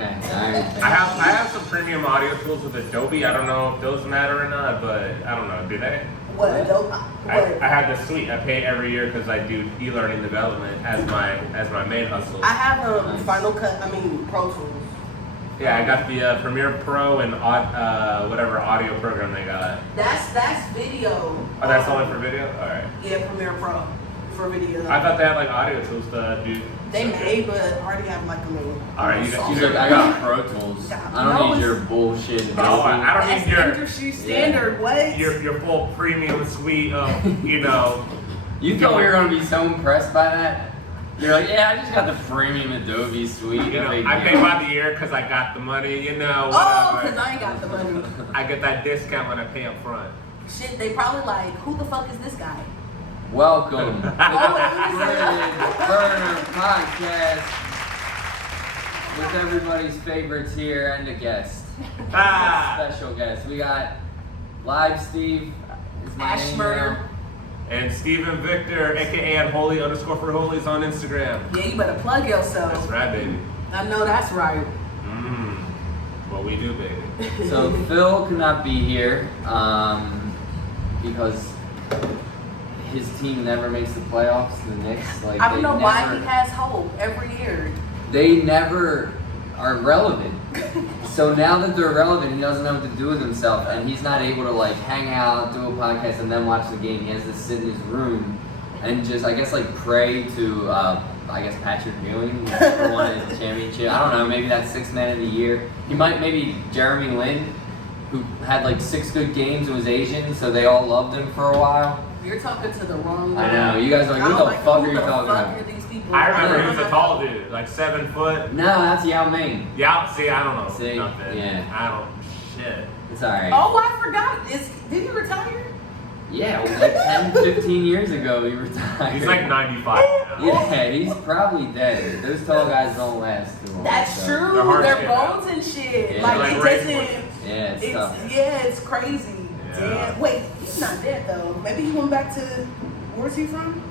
Okay. All right. I have some premium audio tools with Adobe. I don't know if those matter or not, but I don't know. Do they? What? Adobe? I have the suite. I pay every year because I do e-learning development as my main hustle. I have Final Cut. Pro Tools. Yeah, I got the Premiere Pro and whatever audio program they got. That's video. Oh, that's only for video? All right. Yeah, Premiere Pro for video. I thought they had like audio tools to do. They may, but I already have like a little. All right, He's like, I got Pro Tools. I don't need your bullshit. Oh, I don't That's need your industry standard. What? your full premium suite of You thought we were gonna be so impressed by that? You're like, yeah, I just got the premium Adobe suite. I pay by the year because I got the money. Whatever. Oh, because I ain't got the money. I get that discount when I pay up front. Shit, they probably like, who the fuck is this guy? Welcome to the Oh, Burner Podcast with everybody's favorites here and a guest. Special guest. We got Live Steve. Is my Ash name Murder. now. And Steven Victor, aka Unholy_for_holies on Instagram. Yeah, you better plug yourself. That's right, baby. I know that's right. What we do, baby. So Phil could not be here because his team never makes the playoffs. The Knicks, like I don't know why he has hope every year. They never are relevant. So now that they're relevant, he doesn't know what to do with himself, and he's not able to like hang out, do a podcast, and then watch the game. He has to sit in his room and just, I guess, like pray to, Patrick Ewing, who never won a championship. I don't know, maybe that's Sixth Man of the Year. He might, maybe Jeremy Lin, who had like 6 good games and was Asian, so they all loved him for a while. You're talking to the wrong guy. I know, you guys are like, what the fuck are you talking about? These people? I remember he was a tall dude, like 7 foot. No, that's Yao Ming. Yeah, see, I don't know. See, nothing. yeah. I don't. Shit. It's alright. Oh, I forgot. Did he retire? Yeah, it was like 10, 15 years ago he retired. He's like 95 now. Yeah, he's probably dead. Those tall guys don't last too long. That's so. true. They're hard Their to get bones and shit. Yeah, like like it race doesn't. Yeah, it's tough. It's crazy. Yeah. Damn. Wait, he's not dead though. Maybe he went back to. Where's he from?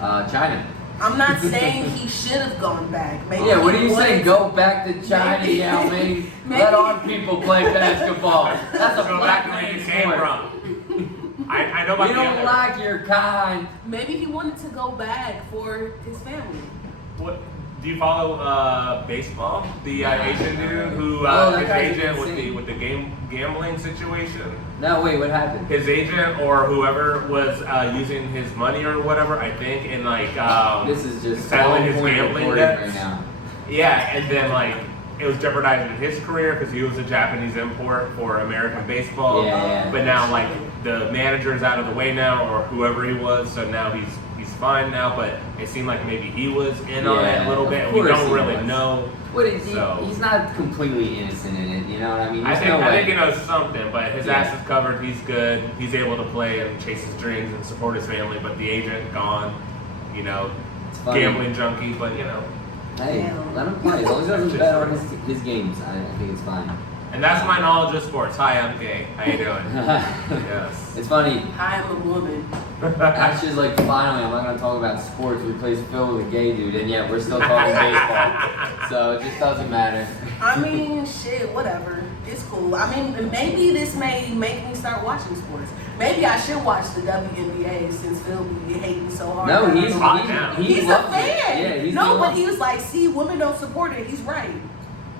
China. I'm not saying he should have gone back. Maybe Yeah, what are you he saying? wanted Go back to China, Maybe. Yao Ming. Maybe. Let our people play basketball. That's a Go black back to where you man's came sport. from. I know about We the don't other. like your kind. Maybe he wanted to go back for his family. What? Do you follow baseball? The Asian dude who that his guy's agent insane. with the gambling situation. No, wait, what happened? His agent or whoever was using his money or whatever, I think, and like This is just settling his point gambling reporting debts. right now. Yeah, and then like it was jeopardizing his career because he was a Japanese import for American baseball. Yeah. But now like the manager is out of the way now, or whoever he was, so now he's fine now. But it seemed like maybe he was in on it a little of bit. And we course don't he really was. know. What is he? So- He's not completely innocent in it. You know what I mean? I There's think no I way. think he knows something, but his Yeah. ass is covered. He's good. He's able to play and chase his dreams and support his family. But the agent gone. It's funny. Gambling junkie. But Hey, Damn. let him play. As long as he doesn't bet on his games, I think it's fine. and that's my knowledge of sports. Hi, I'm gay. How you doing? Yes. It's funny. I am a woman. Ash is like, finally, I'm not going to talk about sports. We replaced Phil with a gay dude, and yet we're still talking baseball. So it just doesn't matter. I mean, shit, whatever. It's cool. I mean, maybe this may make me start watching sports. Maybe I should watch the WNBA since Phil be hating so hard. No, he's hot now. He's a loves fan. it. Yeah, he's no, the but one. he was like, see, women don't support it. He's right.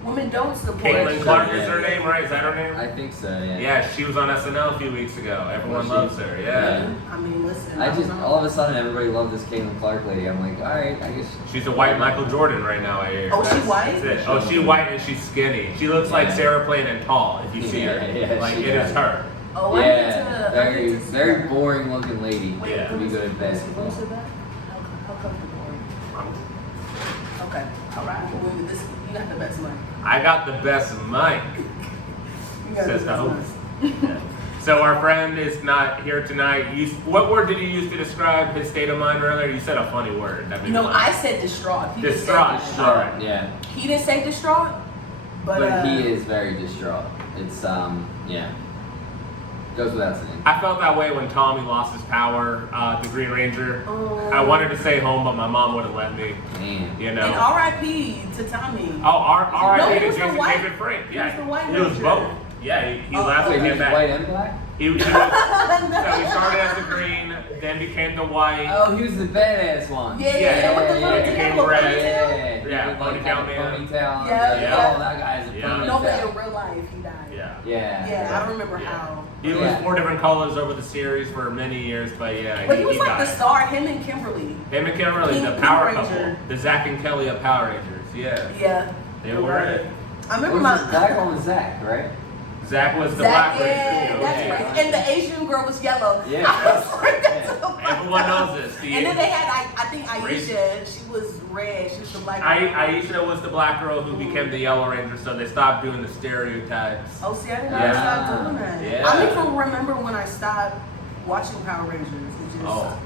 Women don't support Caitlin it. Clark is her name, right? Is that her name? I think so, yeah. Yeah, she was on SNL a few weeks ago. Everyone Was she? loves her. Yeah. I mean, listen. I just, don't know. all of a sudden, everybody loved this Caitlin Clark lady. I'm like, alright, I guess. She's a white Michael Jordan right now, I hear. Oh, she white? That's it. Oh, she's white and she's skinny. She looks like Yeah. Sarah Plain Tall, if you see her. Yeah, Like, she it is does. her. Oh, I Yeah, need to see very her. boring looking lady Wait, Yeah. to be good at Who's basketball. that? How comfortable are you? Okay. All right. Well, you got the best mic. I got the best mic, You got says the the best host. mic. Yeah. So our friend is not here tonight. What word did you use to describe his state of mind earlier? You said a funny word. That made me No, laugh. I said distraught. He just said Distraught. distraught. All right. Yeah, He didn't say distraught, but but he is very distraught. It's, yeah. Goes without saying. I felt that way when Tommy lost his power, the Green Ranger. Oh. I wanted to stay home, but my mom wouldn't let me. Damn. You know. And R.I.P. to Tommy. Oh, R.I.P. he to was Jason David Frank. He Yeah, was the white he was Ranger. both. Yeah, he left Wait, and he came was back. white and black? He was, so he started as the green, then became the white. Oh, he was the badass one. Yeah, with the little yeah, became little red. ponytail. Yeah, With, like, ponytail had a man. ponytail. Yeah. Oh, that guy's a Yeah. ponytail. No, but in real life, he died. Yeah. Yeah. I don't remember Yeah. how. He was 4 different colors over the series for many years, but yeah, But he was like died. the star, him and Kimberly. Him and Kimberly, Pink- the Pink power Ranger. couple, the Zach and Kelly of Power Rangers. Yeah, Yeah. they were it. I remember What was my. that one was Zach, right? Zach was the Zach, Black Ranger. yeah, you know, that's yeah. right. And the Asian girl was yellow. Yeah. I was like, that's so funny. Everyone knows this. And then they had, I think Race. Aisha, she was red, she was the black girl. Aisha was the Black girl who became the Yellow Ranger, so they stopped doing the stereotypes. Oh, see, I didn't know Yeah. I stopped doing that. Yeah. I don't even remember when I stopped watching Power Rangers. It just. Oh,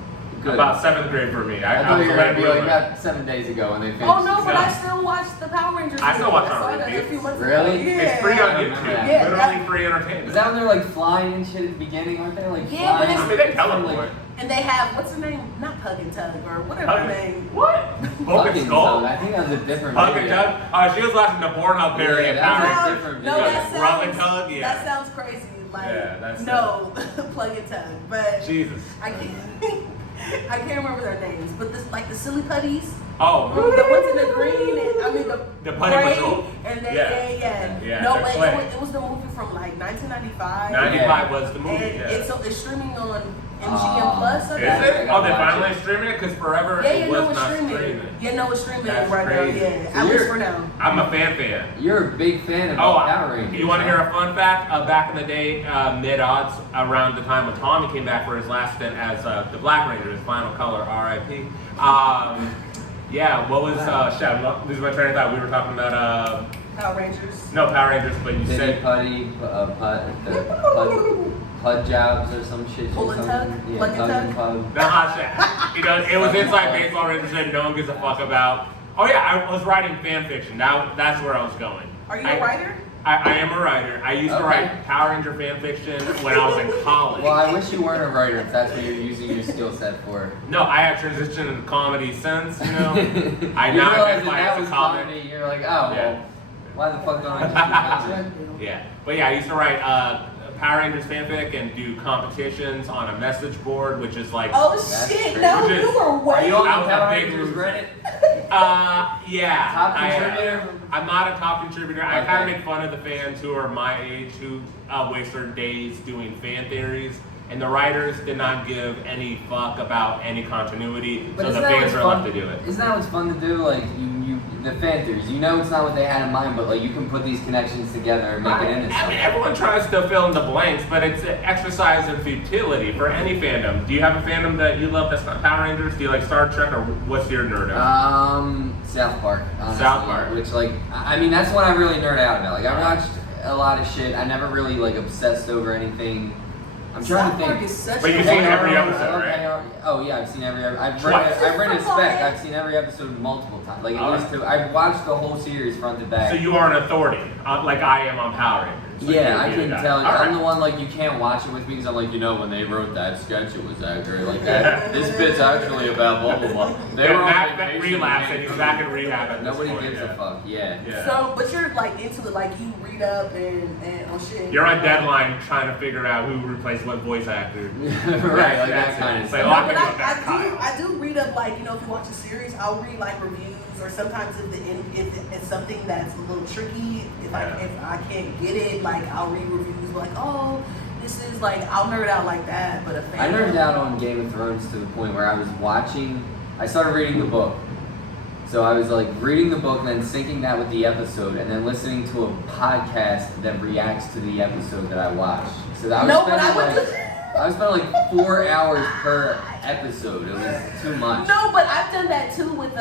Good. about 7th grade for me. I I thought was you a were gonna late be like bloomer. about 7 days ago when they finished. Oh no, but No. I still watch the Power Rangers. I still watch I saw on that a repeats. few months Really? ago. Yeah. It's free on I remember YouTube. that. Yeah, Literally that- free entertainment. Is that when they're like flying and shit at the beginning, aren't they? Like Yeah, but flying. it's- I mean, they tell from, them like, And they have what's her name? Not Pug and Tug or whatever her name. What? Hogan fucking Skull? Tug. I think that was a different Pug and video. Tug? She was watching the Pornhub parody of Yeah, Power that was Rangers. different No, video. that Rub and sounds. Tug? Yeah. That sounds crazy. Like Yeah, that's no, Plug and Tug. But Jesus. I can't. I can't remember their names, but this like the silly putties. Oh. The ones in the green, and I mean the Putty gray, Patrol. and then Yeah. Yeah, No, the but clay. it was the movie from like 1995. 95 was the movie, And yeah. it's streaming on MGM Plus. I Is think. it? Oh, they finally streaming it? Because forever Yeah, it was no, it's not streaming. streaming. Yeah, no, it's streaming That's right crazy. now. Yeah, So at least you're- for now. I'm a fan. You're a big fan of Oh, Power Rangers. you want to hear a fun fact? Back in the day, mid-odds, around the time when Tommy came back for his last stint as the Black Ranger, his final color, R.I.P. Yeah, what was, shit, I'm losing my train of thought. We were talking about, Power Rangers. no Power Rangers, but you Diddy said, Putty, Pud jobs or some shit. Pull and something. tug? Yeah, Plug and tug and tug? pug. the hot shit. You know, it was inside baseball Rangers that no one gives a fuck about. Oh yeah, I was writing fan fiction. Now that's where I was going. Are you a writer? I am a writer. I used to Okay. write Power Ranger fan fiction when I was in college. Well, I wish you weren't a writer if that's what you're using your skill set for. No, I had transitioned into comedy since, you know. I You now realize identify that as a was comic. comedy. You're like, oh, Yeah. well, why the fuck don't I just do comedy? Yeah, but yeah, I used to write Power Rangers fanfic and do competitions on a message board, which is like, Oh That's shit! crazy. No, Which is- you were Are way. you on the I was a Power big Rangers loser. Reddit? yeah. Top I am. contributor? I'm not a top contributor. I kind Okay. of make fun of the fans who are my age who waste their days doing fan theories. And the writers did not give any fuck about any continuity, But so the isn't that fans what's are fun? left to do it. Isn't that what's fun to do? Like the fan theories. You know, it's not what they had in mind, but like you can put these connections together and make it into I mean, something. everyone tries to fill in the blanks, but it's an exercise in futility for any fandom. Do you have a fandom that you love that's not Power Rangers? Do you like Star Trek, or what's your nerd? South Park. Honestly, South Park. Which like, I mean, that's what I really nerd out about. Like I watched a lot of shit. I never really like obsessed over anything. I'm trying South to Park think. is such But a you've seen AR, every I episode, love right? AR. Oh yeah, I've seen every. I've Twice. read a spec. Okay. I've seen every episode multiple times. Like at Alright. least two. I've watched the whole series front to back. So you are an authority, like I am on Power Rangers. Like, Yeah, you- I you can got it. tell. All I'm right. the one like you can't watch it with me because I'm like, you know, when they wrote that sketch, it was accurate. Like that. This bit's actually about blah blah blah. They Yeah, were on that vacation relapse in and he's Cancun. back in rehab at this Nobody point, gives yeah. a fuck. Yeah. Yeah. So, but you're like into it, like you read up and oh shit. You're on deadline trying to figure out who replaced what voice actor. Right, like that kind of It's like, stuff. oh, No, I but can look at Kyle. I do read up, like, you know, if you watch a series, I'll read like reviews, or sometimes if it's something that's a little tricky, if I can't get it, like I'll read reviews like, oh, this is like, I'll nerd out like that. But a I fan nerded out on Game of Thrones to the point where I was watching. I started reading the book. So I was like reading the book and then syncing that with the episode and then listening to a podcast that reacts to the episode that I watched. So that No, was but I was spending like 4 hours per episode. It was too much. No, but I've done that too with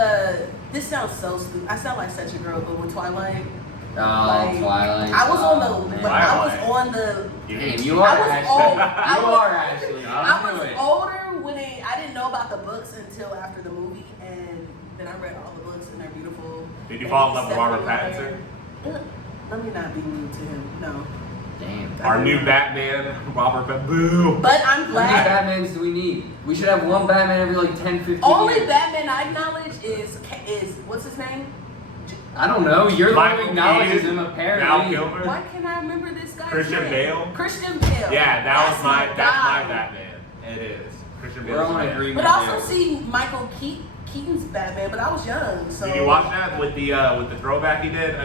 this sounds so stupid. I sound like such a girl, but with Twilight. Oh, Like, Twilight. I was Oh, on the man. when I was on the Damn, you are I was actually. old. I You was- are actually. I knew was it. older when I didn't know about the books until after the movie, and then I read all the books and they're beautiful. Did you And fall in love with Stephanie Robert Meyer. Let me not be rude to him. No. Damn. Our new Batman, Robert Boo. But I'm How many glad. Batmans do we need? We should have one Batman every like 10, 15 Only years. Batman I acknowledge is what's his name? I don't know. You're the one who Michael acknowledges Keaton, him Val apparently. Kilmer. Why can't I remember this guy's Christian name? Bale? Christian Bale. Yeah, that's my guy. Batman. It is. Christian We're Bale's all in man. agreement. But I also see Michael Keaton's Batman, but I was young, so. Did you watch that with the throwback he did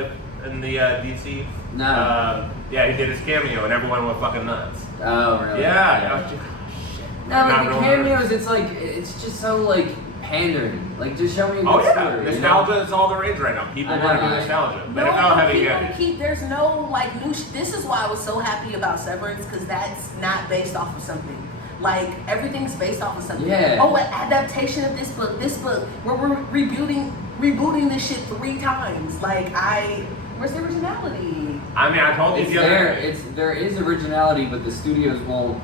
in the DC? No. Yeah, he did his cameo and everyone went fucking nuts. Oh, really? Yeah. No, but Not the real cameos, it's just so like pandering. Like, just show me a good Oh yeah, story. nostalgia is all the rage right now. People I want to know. do nostalgia. No, But if not heavy people handed. keep, there's no like new this is why I was so happy about Severance, because that's not based off of something. Like, everything's based off of something. Yeah. Oh, an adaptation of this book, we're rebooting this shit 3 times. Like, where's the originality? I mean, I told you It's the other there. day. There is originality, but the studios won't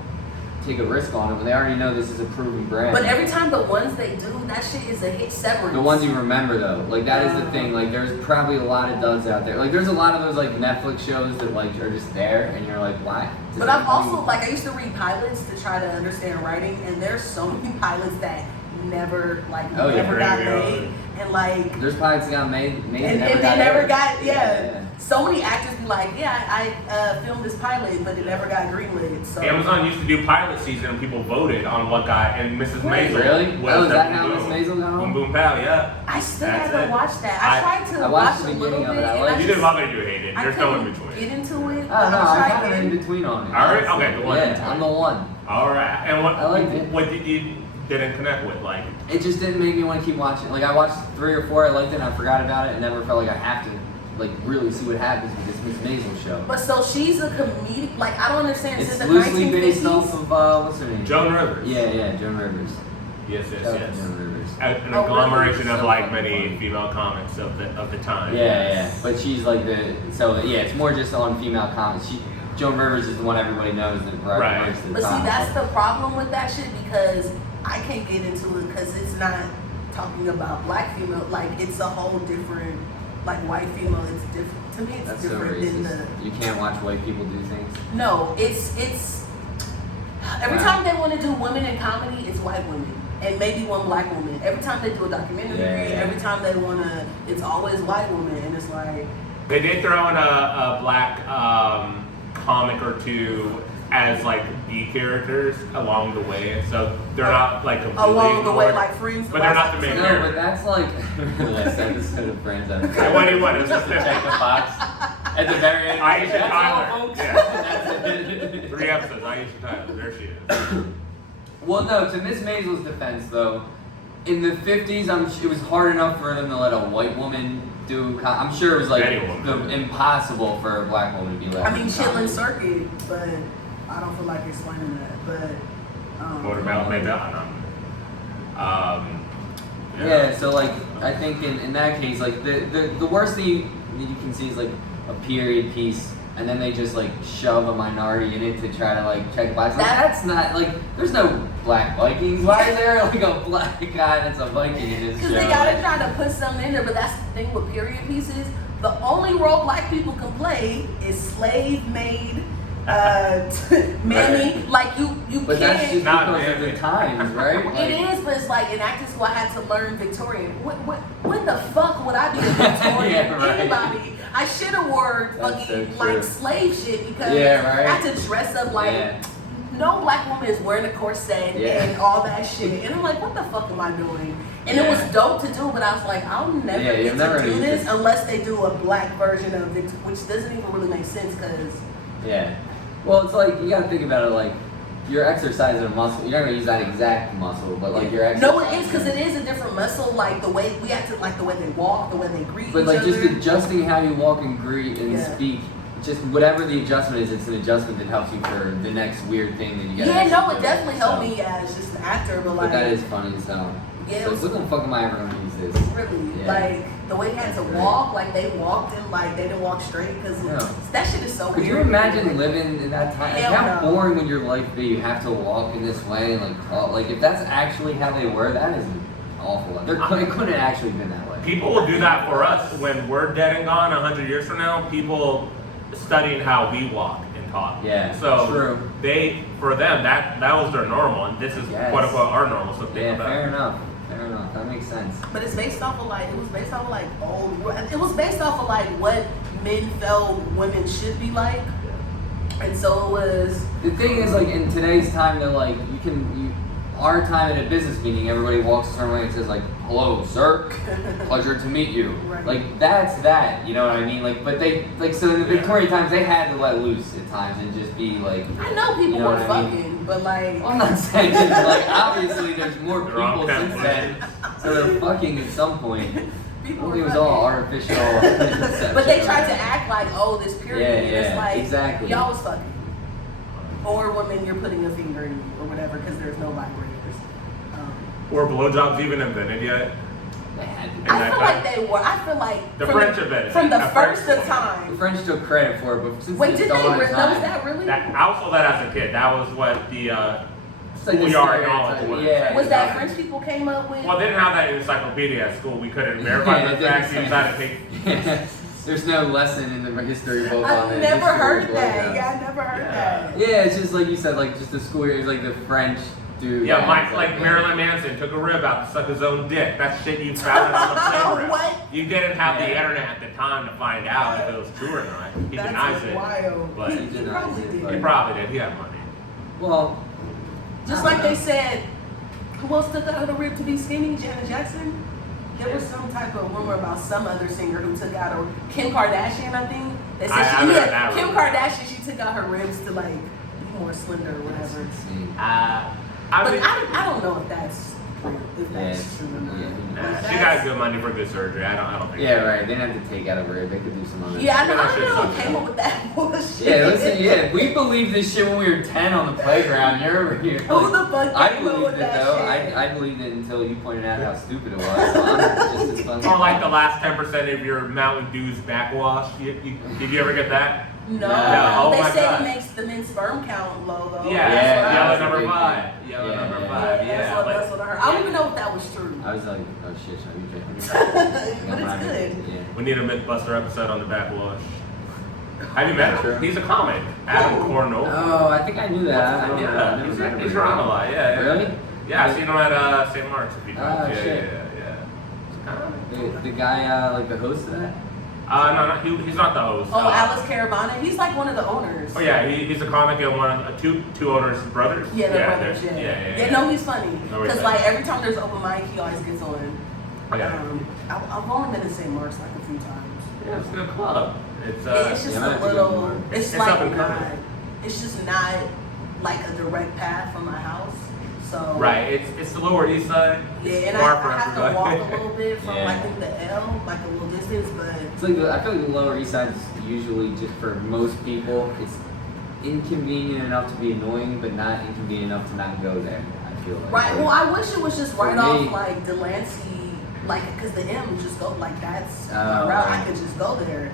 take a risk on it when they already know this is a proven brand. But every time the ones they do, that shit is a hit. Severance. The ones you remember though, like that is the thing. Like there's probably a lot of duds out there. Like there's a lot of those like Netflix shows that like are just there, and you're like, why? But I've also, like, I used to read pilots to try to understand writing, and there's so many pilots that never Oh, yeah, never got very made, and like. There's pilots that got made And never they got never aired. got, yeah. So many actors be like, yeah, I filmed this pilot, but it never got greenlit. So Amazon used to do pilot season and people voted on what guy and Mrs. Maisel. Really? was Oh, is that Boom how Boom. Miss Maisel got Boom on? Boom Pow, yeah. I still That's haven't it. watched that. I tried to I watch watched a the little beginning of bit, it. I and liked I You it. didn't just love it, you hate it. I There's no in couldn't between. get into it. Oh no, but I'm I'll try kind of in again. between on it. All right, okay, the one in Yeah, between. I'm the one. Alright. And I liked it. what did you didn't connect with? Like, It just didn't make me want to keep watching. Like I watched 3 or 4, I liked it, and I forgot about it, and never felt like I have to like really see what happens with this Miss Maisel show. But so she's a comedic. Like, I don't understand. Is It's it the loosely based 1950s? off of what's her name? Joan Rivers. Yeah, Joan Rivers. Yes, Shout out to yes. Joan Rivers. An Oh, agglomeration really? of like So many funny. female comics of the time. Yeah. But she's like it's more just on female comics. Joan Rivers is the one everybody knows that Right. writes the But see, comics. that's the problem with that shit, because I can't get into it because it's not talking about black female. Like, it's a whole different, like, white female. It's different. To me, it's That's so different than racist. You can't watch white people do things. No, it's every Wow. time they want to do women in comedy, it's white women and maybe one black woman. Every time they do a documentary, Yeah. every time they want to, it's always white women, and it's like, They did throw in a black comic or two as like B characters along the way, so they're not like completely along the way, ignored, like Friends. but they're not the main No, character. but that's like I said this to the friends. And what do you want? It's just check the box at the very end. Aisha That's all, Tyler. folks. Yeah. That's it. 3 episodes. Aisha Tyler. There she is. Well, no. To Miss Maisel's defense, though, in the 50s, it was hard enough for them to let a white woman do. I'm sure it was like Any woman. impossible for a black woman to be let. I mean, do Chitlin comedy. Circuit, but I don't feel like explaining that. But What about maybe Yeah, so like I think in that case, like the worst thing you can see is like a period piece, and then they just like shove a minority in it to try to like check the box. Like, that's not like there's no black Vikings. Why is there like a black guy that's a Viking in this show? because they gotta try to put something in there. But that's the thing with period pieces. The only role black people can play is slave made. Mammy, like you But that's just can't. Not because of really. the times, right? Like, It is, but it's like in acting school, I had to learn Victorian. When the fuck would I be a Victorian? Yeah, right. Anybody? I should have wore That's so fucking true. like slave shit because Yeah, right. I had to dress up like. Yeah. No black woman is wearing a corset Yeah. and all that shit. And I'm like, what the fuck am I doing? And it Yeah. was dope to do, but I was like, I'll never Yeah, get you'll never to do use this it. unless they do a black version of it, which doesn't even really make sense because. Yeah. Well, it's like you gotta think about it like you're exercising a muscle. You're not gonna use that exact muscle, but like you're exercising. No, it is because it is a different muscle. Like the way we have to, like the way they walk, the way they greet But each like other. just adjusting how you walk and greet and Yeah. speak, just whatever the adjustment is, it's an adjustment that helps you for the next weird thing that you get. Yeah, no, it definitely helped me as just an actor, but like, But that is funny as hell. yeah, it So was what the fuck am I ever gonna use this? really Yeah. like the way he had to walk, like they walked and like they didn't walk straight because No. that shit is so Could weird. you imagine living in that time? Like, Hell how no. boring would your life be? You have to walk in this way and like talk. Like if that's actually how they were, that is awful. It couldn't have actually been that way. People will do that for us when we're dead and gone 100 years from now. People studying how we walk in taught. Yeah, So true. for them, that was their normal, and this is quote unquote our normal. So think about fair it. enough. Fair enough. That makes sense. But it's based off of like it was based off of like it was based off of like what men felt women should be like, and so it was. The thing is, like, in today's time, they're like, our time at a business meeting, everybody walks a certain way and says, like, hello, sir, pleasure to meet you. Right. Like, that's that, you know what I mean? Like, but they, like, so in the Victorian times, they had to let loose at times and just be like, I know people you know were what I mean? fucking, but like. Well, I'm not saying it, but, like, obviously there's more They're all people since then, Catholic. so they're fucking at some point. People It were was all fucking. artificial. But they tried to act like, oh, this period. Yeah, and it's yeah, like, exactly. y'all was fucking. Or women, you're putting a finger in you or whatever because there's no vibrators. Were blowjobs even invented yet? They had to. In I that feel time? like they were. I feel like The from French invented from it. the The first French- of The time. French took credit for it, but since Wait, the did they? dawn of Was time, that really? I saw that as a kid. That was what the it's like the schoolyard stereotype. knowledge was. Yeah, Was that exactly. French people came up with? Well, they didn't have that encyclopedia at school. We couldn't verify Yeah, the it facts. You didn't just had to take. Yeah. There's no lesson in the history book on I've it. never History heard book, that. Yeah, I never heard that. Yeah, it's just like you said, like just the school year. It's like the French dude. Yeah, that Mike, was like Marilyn Manson took a rib out to suck his own dick. That's shit you found on the playground. What? You didn't have the Yeah. internet at the time to find out if it was true or not. He That's denies it. wild. But He He denies probably it, did. but- he probably did. He had money. Well, Just like they said, who else took out a rib to be skinny? Janet Jackson? There was some type of rumor about some other singer who took out a Kim Kardashian, I think. They said I haven't heard that Kim rumor. Kardashian, she took out her ribs to like be more slender or that's whatever. insane. I But mean, I don't know if that's Yeah, true or not. yeah. Like, she got good money for good surgery. I don't think. Yeah, right. They didn't have to take out a rib. They could do some other. Yeah, I Yeah, that shit's don't know. so Came dumb. up with that bullshit. Yeah, listen. Yeah, we believed this shit when we were 10 on the playground. You're over here. Who the fuck I came up believed with it that though. shit? I believed it until you pointed out how stupid it was. So I'm just as funny. Or like the last 10% of your Mountain Dew's backwash. Did you ever get that? No, Yeah. Oh they my said God. it makes the men's sperm count low though. Yeah, That's what I yeah, yellow heard. that's a number big 5. thing. Yellow Yeah, number yeah. 5. That's Yeah, what, like, that's what I heard. I don't even know if that was true. I was like, oh shit, should I be drinking? But it's good. Yeah. we need a Mythbuster episode on the backwash. Have you met Sure. him? He's a comic. Adam Cornell. Oh, I think I knew that. I don't know. I Yeah, never he's met him. around a lot. Yeah. Really? Yeah, I've seen him at St. Mark's a few times. Oh, yeah, shit. yeah. The guy, like the host of that? No, he's not the host. Oh, Alice Caravana. He's like one of the owners. Oh yeah, he's a comic and one of two owners' brothers. Yeah, they're brothers. they're- Yeah. yeah. No, he's funny. No, he's Because funny. like every time there's open mic, he always gets on. Yeah. I've only been to St. Mark's like a few times. Yeah, it's a good club. It's It's just yeah, I have a to go little. more. It's It's like up and not. coming. It's just not like a direct path from my house. So right. It's the Lower East Side. Yeah, It's and far I from have to everybody. walk a little bit from Yeah. I think the L, like a little distance, but It's like I feel like the Lower East Side is usually just for most people. It's inconvenient enough to be annoying, but not inconvenient enough to not go there. I feel like. right. Well, I wish it was just For right me- off like Delancey, like because the M just go like that's the Oh, route. I right. could just go there,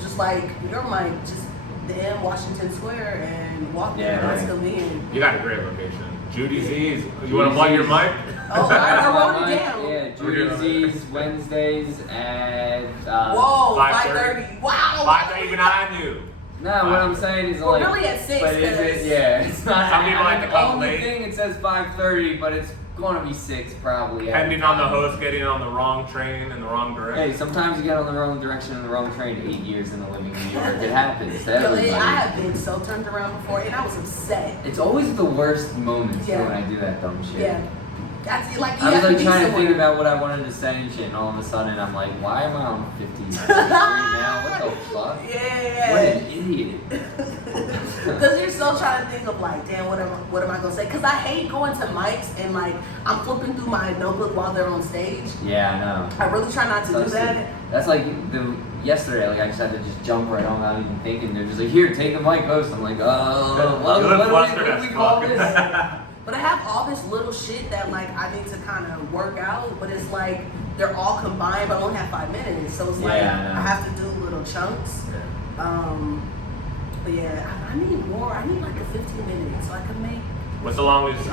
just like you're like just the M Washington Square and walk there. Yeah, That's right. convenient. You got a great location. Judy Z's. You want to plug your mic? Oh, I wrote it down. Yeah, Judy Z's Wednesdays at. Whoa, 5:30. 5:30. Wow. 5 even I knew. No, what I'm saying is We're like. really at 6. But is 'cause- it? Yeah, it's not. Some people like to come on the late. thing it says 5:30, but it's going to be 6 probably. Depending on the host getting on the wrong train in the wrong direction. Hey, sometimes you get on the wrong direction in the wrong train. 8 years in the living in New York, it happens to Yo, everybody. I have been so turned around before, and I was upset. It's always the worst moments Yeah. when I do that dumb shit. Yeah, that's it. Like you I was have to like be trying to somewhere. think about what I wanted to say and shit, and all of a sudden I'm like, why am I on 53 now? What the fuck? What Yeah. an idiot. Because you're still trying to think of like, damn, what am I gonna say? Because I hate going to mics and like I'm flipping through my notebook while they're on stage. Yeah, I know. I really try not to do that. That's like yesterday, like I just had to just jump right on without even thinking. They're just like, here, take the mic host. I'm like, oh, You look what flustered do as we call fuck. this? But I have all this little shit that like I need to kind of work out, but it's like they're all combined, but I only have 5 minutes, so it's like Yeah, I know. I have to do little chunks. But yeah, I need more. I need like a 15 minutes so I can make What's the longest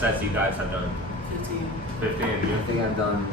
sets you guys have done? 15. 15. I think I've done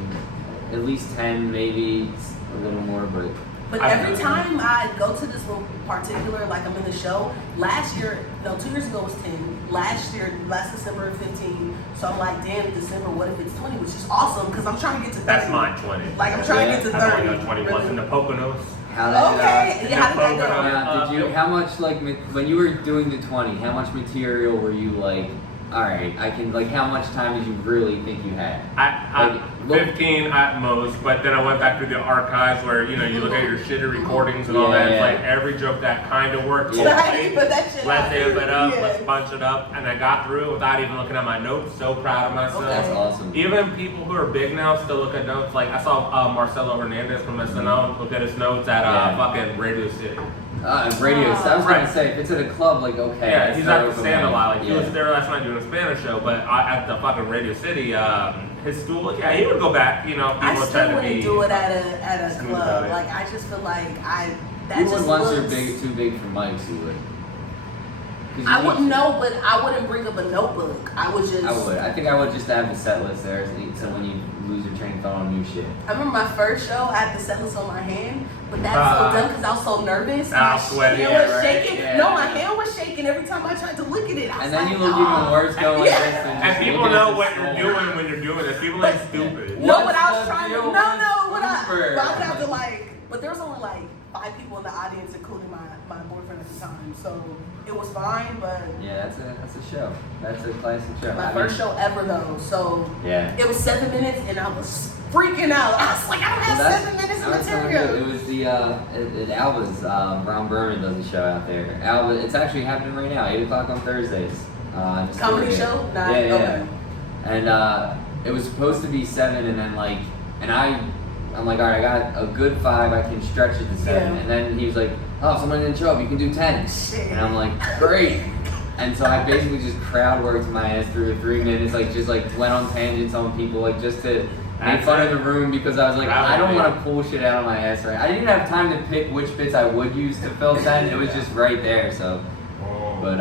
at least 10, maybe a little more, but But every time I go to this one particular, like I'm in the show, last year, no, 2 years ago was 10. Last December 15. So I'm like, damn, December, what if it's 20? Which is awesome because I'm trying to get to 30. That's mine, 20. Like I'm trying to get to 30. I'm only on 20 once in the Poconos. How did Okay, yeah, how did that go? Yeah, did you? How much like when you were doing the 20? How much material were you like? All right, I can like. How much time did you really think you had? I 15 at most, but then I went back to the archives where you look at your shitty recordings and all that. It's like every joke that kind of worked. But that shit. Let's amp it up. Let's bunch it up, and I got through without even looking at my notes. So proud of myself. That's awesome. Even people who are big now still look at notes. Like I saw Marcelo Hernandez from SNL look at his notes at fucking Radio City. Radio. I was gonna say if it's at a club, like okay. Yeah, he's at the stand a lot. Like he was there last night doing a Spanish show, but at the fucking Radio City, his stool. Yeah, he would go back. People I still try to wouldn't be. do it at a club. Like I just feel like You would once you're too big for mics, you would. I wouldn't know, but I wouldn't bring up a notebook. I would just. I would. I think I would just have the set list there, so when you lose your train of thought on new shit. I remember my first show, I had the set list on my hand, but that's so dumb because I was so nervous. I sweat. My hand was shaking. Yeah. No, my hand was shaking every time I tried to look at it. And then you look even worse going like this. And people know what you're doing when you're doing it. People ain't stupid. No, what I was trying to. I would have to like. But there was only like 5 people in the audience, including my boyfriend at the time. So it was fine, but yeah, that's a show. That's a classic show. My first show ever though. So yeah, it was 7 minutes, and I was freaking out. I was like, I don't have 7 minutes of material. It was the at Alba's. Ron Berman does a show out there. Alba, it's actually happening right now, 8 o'clock on Thursdays. Comedy show? Yeah. Okay. And it was supposed to be 7, and then like, I'm like, all right, I got a good 5. I can stretch it to 7. And then he was like, oh, someone didn't show up. You can do 10. And I'm like, great. And so I basically just crowd worked my ass through the 3 minutes, just went on tangents on people, just to make fun of the room because I was like, I don't want to pull shit out of my ass right. I didn't even have time to pick which bits I would use to fill 10. It was just right there. So, but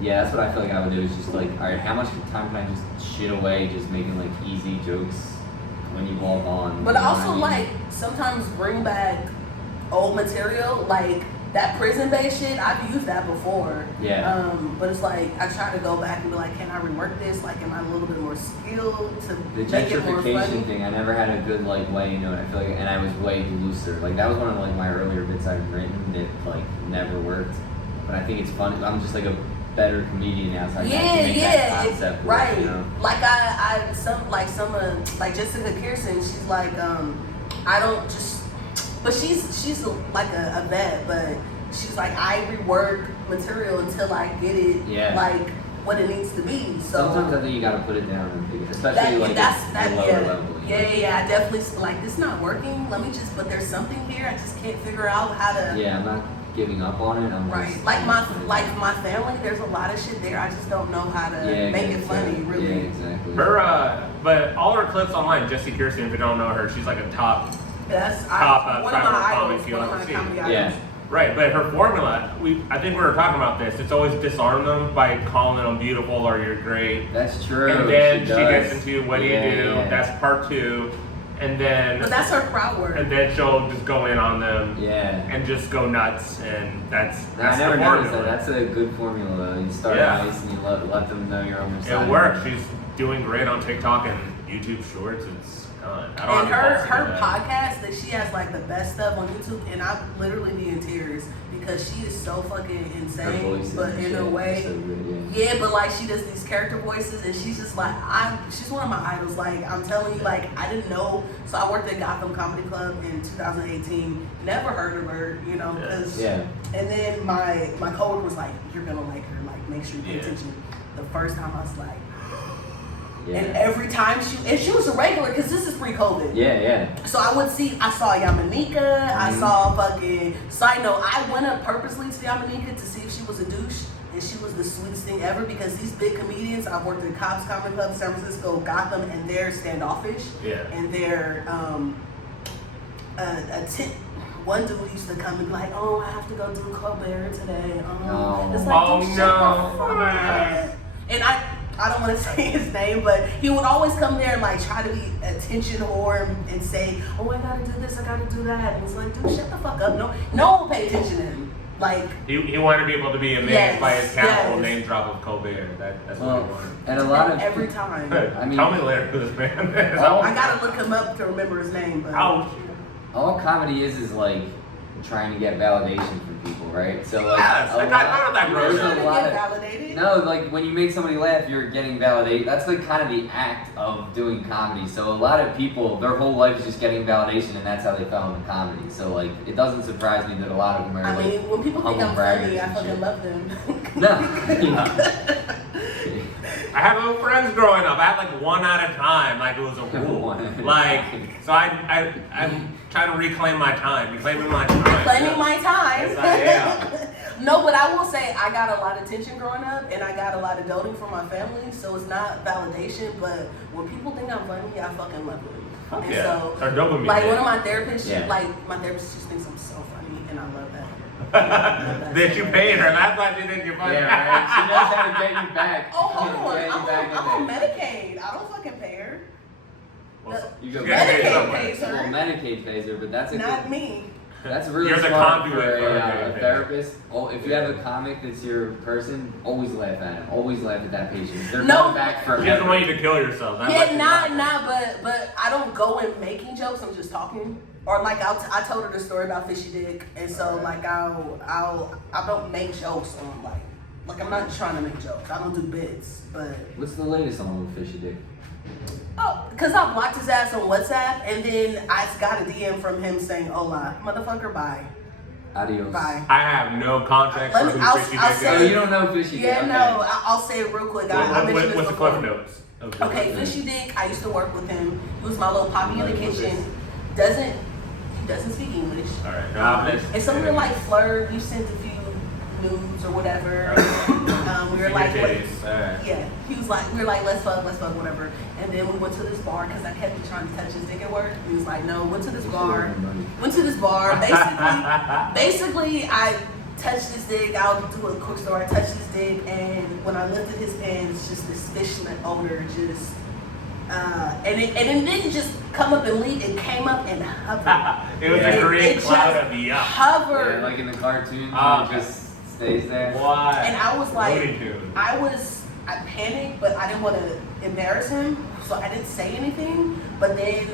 yeah, that's what I feel like I would do. Is just like, all right, how much time can I just shit away, just making like easy jokes when you walk on? But also like sometimes bring back old material, like that prison-based shit. I've used that before. Yeah. But it's like I try to go back and be like, can I rework this? Like, am I a little bit more skilled to the make it more funny? gentrification thing? I never had a good like way. I feel like, and I was way looser. Like that was one of like my earlier bits I've written that like never worked. But I think it's fun. I'm just like a better comedian now, so I can make that concept work, right. Like like Jessica Kirsten, she's like I don't just, but she's like a vet, but she's like I rework material until I get it like what it needs to be. So sometimes I think you gotta put it down and figure, especially at lower level. Yeah. I definitely like this not working. Let me just, but there's something here. I just can't figure out how to. Yeah, I'm not giving up on it. I'm right. Just, like my family, there's a lot of shit there. I just don't know how to make it funny, really. Yeah, exactly. But all her clips online, Jessie Kirsten, if you don't know her, she's like a top one of my idols. Yeah. Right, but her formula, I think we were talking about this. It's always disarm them by calling them beautiful or you're great. That's true. And then she gets into what do you do? Yeah. That's part 2. And then, but that's her crowd work. And then she'll just go in on them, and just go nuts, and that's I never noticed that. That's a good formula, though. You start nice and you let them know you're on their side. It works. She's doing great on TikTok and YouTube Shorts. It's done. And her podcast that she has like the best stuff on YouTube, and I literally be in tears because she is so fucking insane, but in a way, so good, yeah. But like she does these character voices, and she's just like she's one of my idols. Like I'm telling you, like I didn't know. So I worked at Gotham Comedy Club in 2018. Never heard of her, because and then my coworker was like, "You're gonna like her. Like make sure you pay attention." The first time I was like. Yeah. And every time she was a regular because this is pre-COVID. Yeah. So I saw Yamanika, I saw fucking, side note, I went up purposely to Yamanika to see if she was a douche, and she was the sweetest thing ever because these big comedians, I've worked at Cobb's Comedy Club, San Francisco, Gotham, and they're standoffish. Yeah. And they're, one dude used to come and be like, oh, I have to go do Colbert today. It's like, oh no. And I don't want to say his name, but he would always come there and like try to be attention whore and say, "Oh, I gotta do this, I gotta do that." And it's like, dude, shut the fuck up. No one will pay attention to him. Like he wanted people to be amazed by his casual name drop of Colbert. That's what he wanted. And a lot of every time. I mean, tell me later who this man is. I gotta look him up to remember his name. But all comedy is like trying to get validation from people, right? So like, yes, I got that You're bro. trying to get validated. No, like when you make somebody laugh, you're getting validated. That's like kind of the act of doing comedy. So a lot of people, their whole life is just getting validation, and that's how they fell into comedy. So like, it doesn't surprise me that a lot of them are. I mean, when people think I'm funny, I fucking love them. No. I had little friends growing up. I had like one at a time, like it was a rule. Like, so I'm trying to reclaim my time. Reclaiming my time. Reclaiming my time. Yes, I am. No, but I will say I got a lot of attention growing up, and I got a lot of doting from my family. So it's not validation, but when people think I'm funny, I fucking love them. Fuck And yeah. so, Or dopamine. like one of my therapists, Yeah. my therapist just thinks I'm so funny, and I love that. That you paid her. That's why she think you're funny. Yeah, right. She knows how to get you back. Oh, hold on. Get you back in I'm on there. Medicaid. I don't fucking pay her. You go Medicaid Medicaid pays her. Well, Medicaid pays her, but that's a Not good, me. that's really You're the smart conduit for for a Medicaid. therapist. Oh, if you have a comic that's your person, always laugh at him. Always laugh at that patient. They're No. coming back for She doesn't want you to kill yourself. That's Yeah, like but I don't go in making jokes. I'm just talking. Or like I told her the story about Fishy Dick, and so like I don't make jokes on like I'm not trying to make jokes. I don't do bits, but What's the latest on Little Fishy Dick? cause I blocked his ass on WhatsApp, and then I got a DM from him saying, "Hola, motherfucker, bye, Adios. bye." I have no context Let for me- who I'll Fishy say- Dick Oh, is. you don't know Fishy Dick? Yeah, Okay. no, I'll say it real quick. I mentioned this What's the before. cliff notes? of Okay, this? Fishy Dick. I used to work with him. He was my little poppy in the kitchen. He doesn't speak English. All right. No, I'm just- And so we were like flirt. You sent a few nudes or whatever. We were like, what, Alright. yeah. He was like, we were like, let's fuck, whatever. And then we went to this bar because I kept trying to touch his dick at work. He was like, no. Went to this bar. Basically, I touched his dick. I'll do a quick story. I touched his dick, and when I lifted his pants, just this fishnet odor, just. And it didn't just come up and leave. It came up and hovered. It was a green It cloud just of yuck. hovered. Yeah, like in the cartoon, Oh, it just stays there. Why? And I was like, Looney Tunes. I panicked, but I didn't want to embarrass him, so I didn't say anything. But then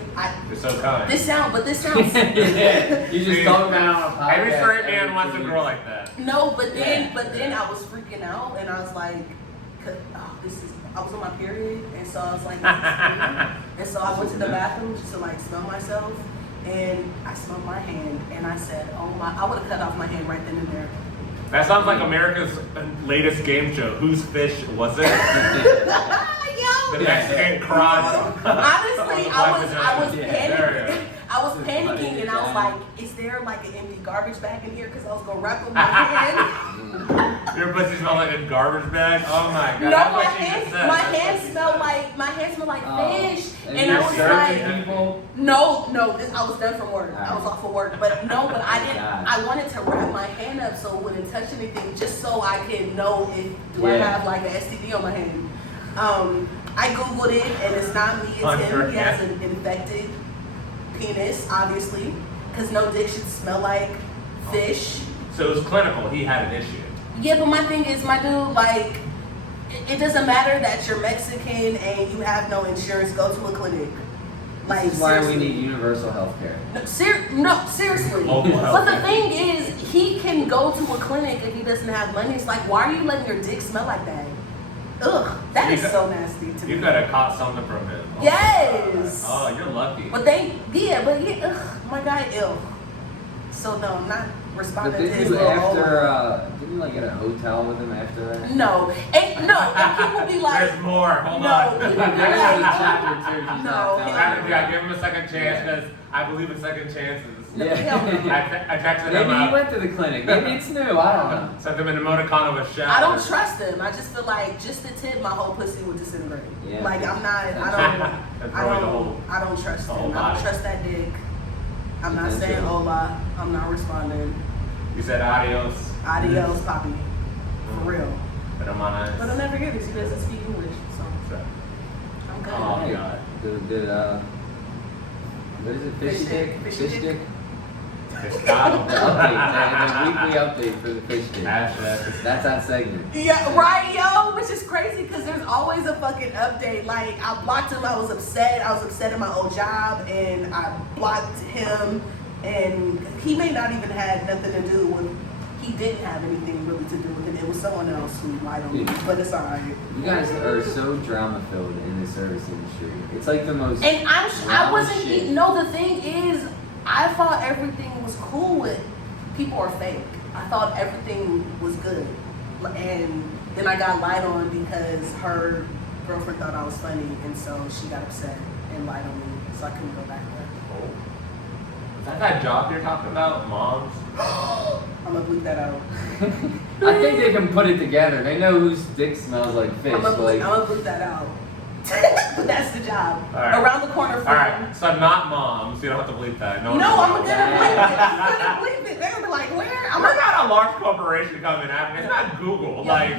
You're so kind. this sounds. Yeah, you just talk about it on a podcast. Every straight man every wants a 2 girl weeks. like that. No, but then Yeah. I was freaking out, and I was like, I was on my period, and so I was like, this is weird. And so I went to the bathroom just to like smell myself, and I smelled my hand, and I said, oh my, I would have cut off my hand right then and there. That sounds like America's latest game show. Whose fish was it? Yo! The Mexican crotch. Honestly, I was Yeah, there you panicking. go. I was panicking, and I was like, "Is there like an empty garbage bag in here?" Because I was gonna wrap up my hand. Your pussy smelled like a garbage bag? Oh my god. No, That's my what she just hand, said. my That's what hand she smelled said. like Oh. fish, And and you're I was serving like, people? no, I was done from work. I was Alright. off of work, but I didn't. God. I wanted to wrap my hand up so it wouldn't touch anything, just so I could know if I Yeah. have like an STD on my hand. I googled it, and it's not me. It's On him. her He has hand. an infected penis, obviously, because no dick should smell like fish. So it was clinical. He had an issue. Yeah, but my thing is, my dude, like, it doesn't matter that you're Mexican and you have no insurance. Go to a clinic. Like, This is why we seriously. need universal health care. No, seriously. Mobile But the healthcare. thing is, he can go to a clinic if he doesn't have money. It's like, why are you letting your dick smell like that? Ugh, that is so nasty to me. You could have caught something from him. Oh, Yes. Oh, you're lucky. But ugh, my guy ill. So no, I'm not But responding to didn't his you little didn't you like get a hotel with him after that? No, and people be like, There's more. Hold no, on. people be There's a like, chapter 2. She's No, not telling he- you. Yeah, give him a second chance because I believe in second chances. hell no. Yeah. I texted him Maybe he out. went to the clinic. Maybe it's new. I don't know. Sent him an emoticon of a shower. I don't trust him. I just feel like just the tip, my whole pussy would disintegrate. Yeah. Like I'm not. That's probably the whole- I don't trust the whole him. I don't body. trust that dick. I'm not That's saying true. hola. I'm not responding. You said adios. Adios, Poppy. For real. But I'm on But I'll never hear this. He doesn't speak English. So So. I'm good. Oh my God. The what is it? Fish stick? Fish stick? Pescado. The update, the weekly update for the fish stick. Hashtag. That's our segment. Yeah, right, yo, which is crazy because there's always a fucking update. Like, I blocked him, I was upset at my old job, and I blocked him, and he may not even have nothing to do with, he didn't have anything really to do with it. It was someone else who lied on me, but it's alright. You guys are so drama filled in the service industry. It's like the most. And I wasn't, shit. no, the thing is, I thought everything was cool with people are fake. I thought everything was good. And then I got lied on because her girlfriend thought I was funny, and so she got upset and lied on me, so I couldn't go back there. Oh. Is that job you're talking about? Moms? I'm gonna bleep that out. I think they can put it together. They know whose dick smells like fish. I'm gonna Like, bleep that out. But that's the job. All right. Around the corner from. Alright, so not moms. You don't have to bleep that. No, I'm gonna bleep it. I'm gonna bleep it. They're gonna be like, where? We're not a large corporation coming after me. It's not Google. Yeah, Like,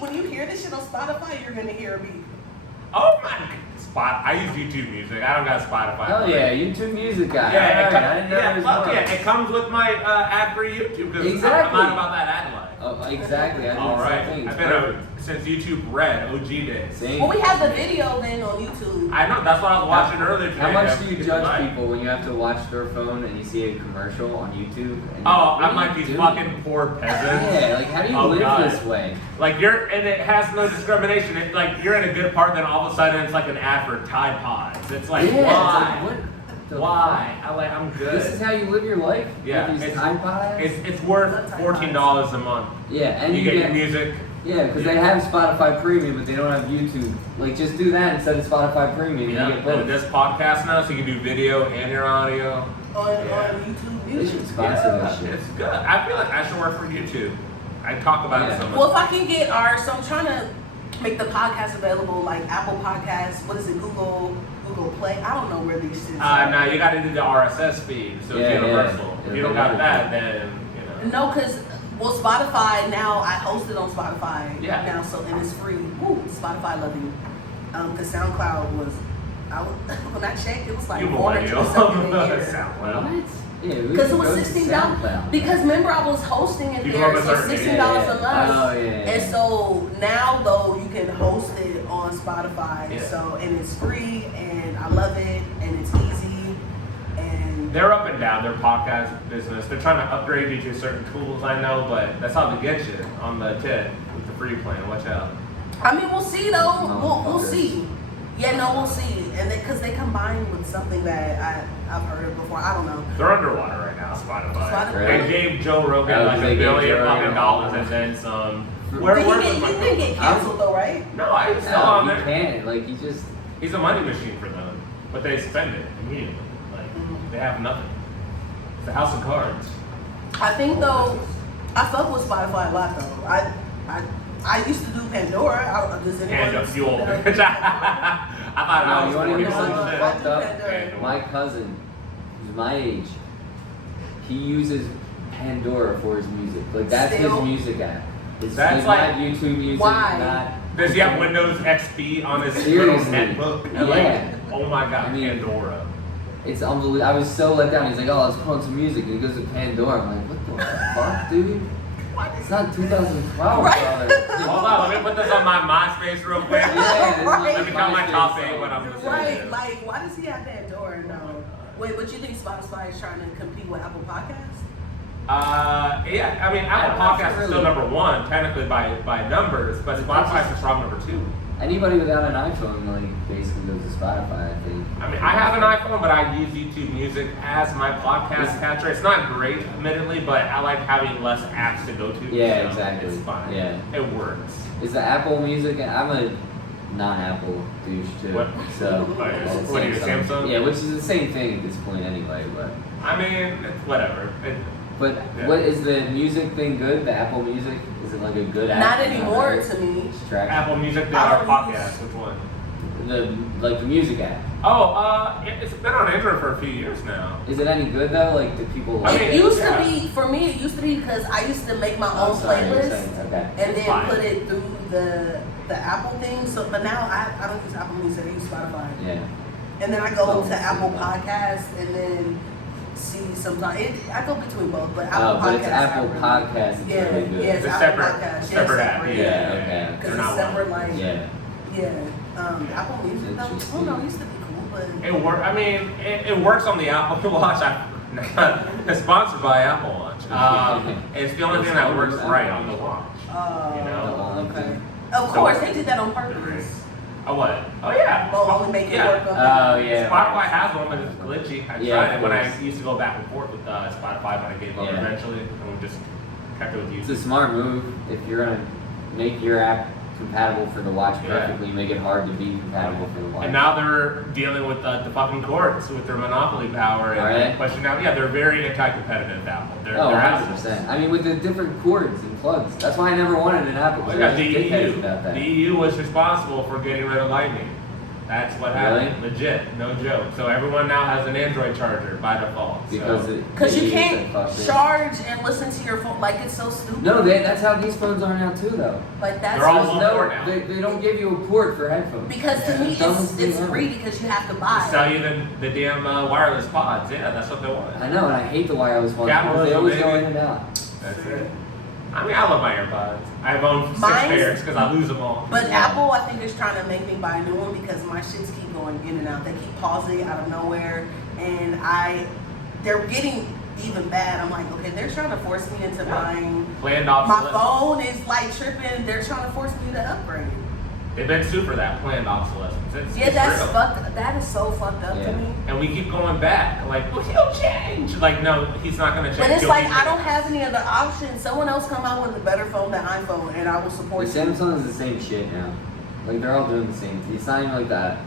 when you hear this shit on Spotify, you're gonna hear a beat. oh my God. I use YouTube Music. I don't got Spotify. hell yeah, YouTube music guy. Yeah, Alright, I didn't know there was fuck more. yeah. It comes with my ad-free YouTube because Exactly. I'm not about that ad life. Oh, exactly. I do All the right. same thing. I've It's been perfect. since YouTube Red, OG days. Same. Well, we have the video then on YouTube. I know, that's what I was watching earlier today. How much do you It's judge fine. people when you have to watch their phone and you see a commercial on YouTube? And Oh, what I'm are like you these doing? fucking poor peasants. Yeah, like how do you Oh, live God. this way? Like and it has no discrimination. It's like you're in a good part, then all of a sudden it's like an ad for Tide Pods. It's like, yeah, why? it's like, what the Why? I'm fuck? good. This is how you live your life? Yeah, With these it's- Tide Pods? It's worth $14 a month. Yeah, and You get your music. Yeah, because they have Spotify Premium, but they don't have YouTube. Like, just do that instead of Spotify Premium. Yeah, You get both. and this podcast now, so you can do video and your audio. On Yeah. YouTube They Music. should sponsor Yeah, that shit. it's good. I feel like I should work for YouTube. I talk about it Yeah. so much. Well, if I can get so I'm trying to make the podcast available, like Apple Podcasts. What is it? Google Play. I don't know where these things are. Now you got to do the RSS feed, so Yeah, it's universal. yeah. If you don't got that, then No, because Spotify now I host it on Spotify. Yeah. Now, so and it's free. Woo, Spotify love you. Because SoundCloud was, when I checked, it was like You $400 millennial. something a year. SoundCloud. What? Yeah, we Because it should was go to $16. SoundCloud. Because remember, I was hosting it People there, of a so certain age. $16 Yeah, a yeah. month. Oh, yeah, yeah. And so now though you can host it on Spotify. Yeah. So and it's free and I love it and it's easy and They're up and down their podcast business. They're trying to upgrade you to certain tools, I know, but that's how they get you on the tip with the free plan. Watch out. I mean we'll see though. We'll Motherfuckers. see. Yeah, no, we'll see. And because they combine with something that I've heard of before. I don't know. They're underwater right now, Spotify. Spotify? They gave Joe Rogan Oh, like they $1 gave billion Joe fucking Rogan dollars all. and then some. Did Where he was get, my he didn't get canceled though, right? No, I was still No, on you there. can't. Like, you just. He's a money machine for them, but they spend it immediately. Like they have nothing. It's a house of cards. I think though, I fuck with Spotify a lot though. I used to do Pandora. Does anyone Hand up fuel. know? I thought I No, was you wanna hear 41. something shit. fucked up? Pandora. My cousin, who's my age, he uses Pandora for his music. Like, that's Still? his music app. It's That's like, like- not YouTube music, Why? not. Does he have Windows XP on his Seriously. little netbook? And Yeah. like, oh my god, I mean- Pandora. It's unbelievable. I was so let down. He's like, oh, let's put on some music. And he goes to Pandora. I'm like, what the fuck, dude? It's not 2012, Right. brother. Hold on, let me put this on my MySpace real quick. Yeah, this is Right. Let me count my top 8 when I'm listening. Right, like why does he have Pandora? No. Wait, but you think Spotify is trying to compete with Apple Podcasts? Yeah, I mean, Apple Not Podcasts is really. still number 1, technically by numbers, but Spotify's a strong number 2. Anybody without an iPhone, like, basically goes to Spotify, I think. I mean, I have an iPhone, but I use YouTube Music as my podcast catcher. It's not great, admittedly, but I like having less apps to go to. Yeah, so exactly. It's fine. Yeah. It works. Is the Apple Music? I'm a non-Apple douche too. What? So. Oh, yeah. well, What are you, Samsung? Yeah, which is the same thing at this point anyway. But I mean, it's whatever. Yeah. what is the music thing good? The Apple Music? Is it like a good app? Not anymore to me. Just track Apple Music, the I our don't podcast. Which one? the music app. Oh, it's been on Android for a few years now. Is it any good though? Like, do people? I Like, mean, It used yeah. to be for me. It used to be because I used to make my Oh, own sorry, you're playlist saying- okay. and then Fine. put it through the the Apple thing. So, but now I don't use Apple Music. I use Spotify. Yeah. And then I go to Apple Podcasts and then see sometimes. I go between both, but Apple Podcasts. But it's Apple Podcasts. It's really good. Yeah, It's a Apple separate Podcasts. separate app. Yeah, okay. because it's separate, like Yeah. Apple Music. Though, I don't know, it used to be cool, but It work. I mean, it works on the Apple Watch. It's sponsored by Apple Watch. It's the only thing that works right on the watch. You know? Okay. Of course, they did that on purpose. Oh what? Oh yeah. Well, only make it work. Oh yeah. Spotify has one, but it's glitchy. I tried it when I course. used to go back and forth with Spotify, but I gave up eventually, and we just kept it with you. It's a smart move. If you're gonna make your app compatible for the watch perfectly, make it hard to be compatible for the watch. And now they're dealing with the fucking courts with their monopoly power and questioning out. Yeah, they're very anti-competitive. Apple. They're 100%. I mean, with the different cords and plugs. That's why I never wanted an Apple. Oh, yeah, the EU. About that. The EU was responsible for getting rid of Lightning. That's what happened. Legit, no joke. So everyone now has an Android charger by default. Because you can't charge and listen to your phone. Like, it's so stupid. No, that's how these phones are now too, though. Like that's they're all port now. They don't give you a port for headphones. Because to me, it's free because you have to buy. They sell you the damn wireless pods. Yeah, that's what they want. I know, and I hate the wireless ones because they always go in and out. That's it. I mean, I love my AirPods. I've owned 6 pairs because I lose them all. But Apple, I think, is trying to make me buy a new one because my shits keep going in and out. They keep pausing out of nowhere, and they're getting even bad. I'm like, okay, they're trying to force me into buying. Planned My obsolescence. phone is like tripping. They're trying to force me to upgrade. They've been sued for that planned obsolescence. That's real. Fucked. That is so fucked up to me. And we keep going back, like, well, he'll change. Like, no, he's not gonna change. But it's like I don't have any other options. Someone else come out with a better phone than iPhone, and I will support. The Samsung is the same shit now. Like they're all doing the same. It's not even like that.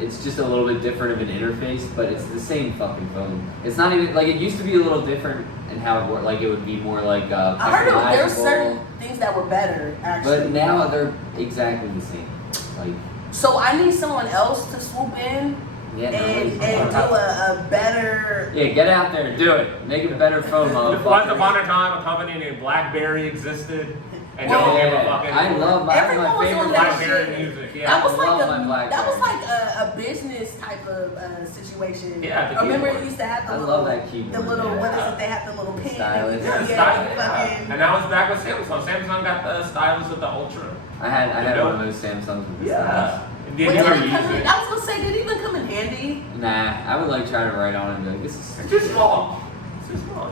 It's just a little bit different of an interface, but it's the same fucking phone. It's not even like it used to be a little different in how it worked. Like it would be more like I heard there were certain things that were better actually. But now they're exactly the same. Like. So I need someone else to swoop in and do a better. Yeah, get out there and do it. Make it a better phone, motherfucker. Once upon a time, a company named BlackBerry existed, and no one gave a fucking. I love my favorite BlackBerry music. Yeah, that was like a business type of situation. Yeah, remember it used to have the little, that keyboard. The little what is it? They had the little pin. And now it's back with Samsung. Samsung got the stylus with the Ultra. I had one of those Samsungs with the stylus. Did you ever use it? I was gonna say, did it even come in handy? Nah, I would like try to write on it and be like, this is. It's too small.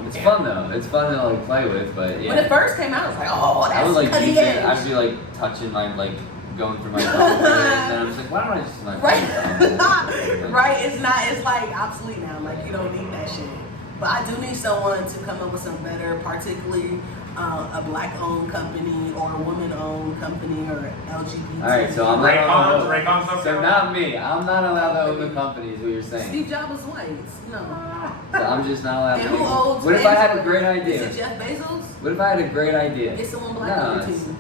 It's fun though. It's fun to like play with, but yeah. When it first came out, I was like, oh, that's I would like cutting use edge. it. I'd be like touching my going through my phone, and then I'm just like, why don't I just my phone? Right? It's like obsolete now. Like you don't need that shit. But I do need someone to come up with some better, particularly a black-owned company or a woman-owned company or LGBT. All right, so I'm Raycon. So not me. I'm not allowed to own the company. Is what you're saying? Steve Jobs was white. No. So I'm just not allowed and to. who owns? What if I had a great idea? Is it Jeff Bezos? What if I had a great idea? Get someone black on the team.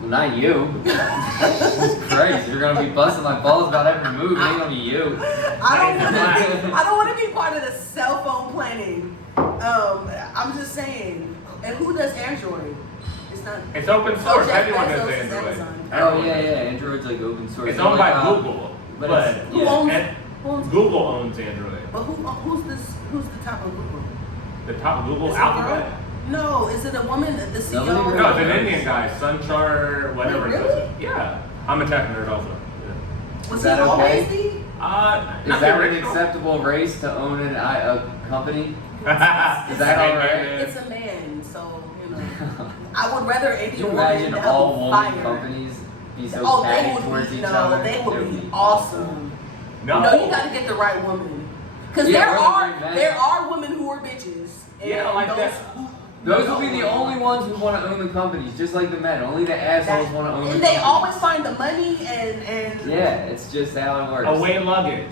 Well, not you. Jesus Christ, you're gonna be busting my balls about every move. It ain't gonna be you. I don't want to be part of the cell phone planning. I'm just saying. And who does Android? It's not. It's open source. Everyone Bezos does is Android. Oh yeah. Android's like open source. It's owned by Google, but who owns Google owns Android. But who's the top of Google? The top of Google Is Alphabet. No, is it a woman? The CEO? No, it's an Indian guy, Sunchar, whatever. Wait, really? Yeah, I'm a tech nerd also. Yeah. Was that always the? Is that an acceptable race to own a company? Is that alright? It's a man, so you know. I would rather any Can you woman imagine that all would woman fire. companies be so catty towards each other? They would be awesome. No, you got to get the right woman. Because there are women who are bitches. Yeah, like that. Those will be the only ones who want to own the companies, just like the men. Only the assholes want to own the companies. And they always find the money and yeah, it's just how it works. Away luggage.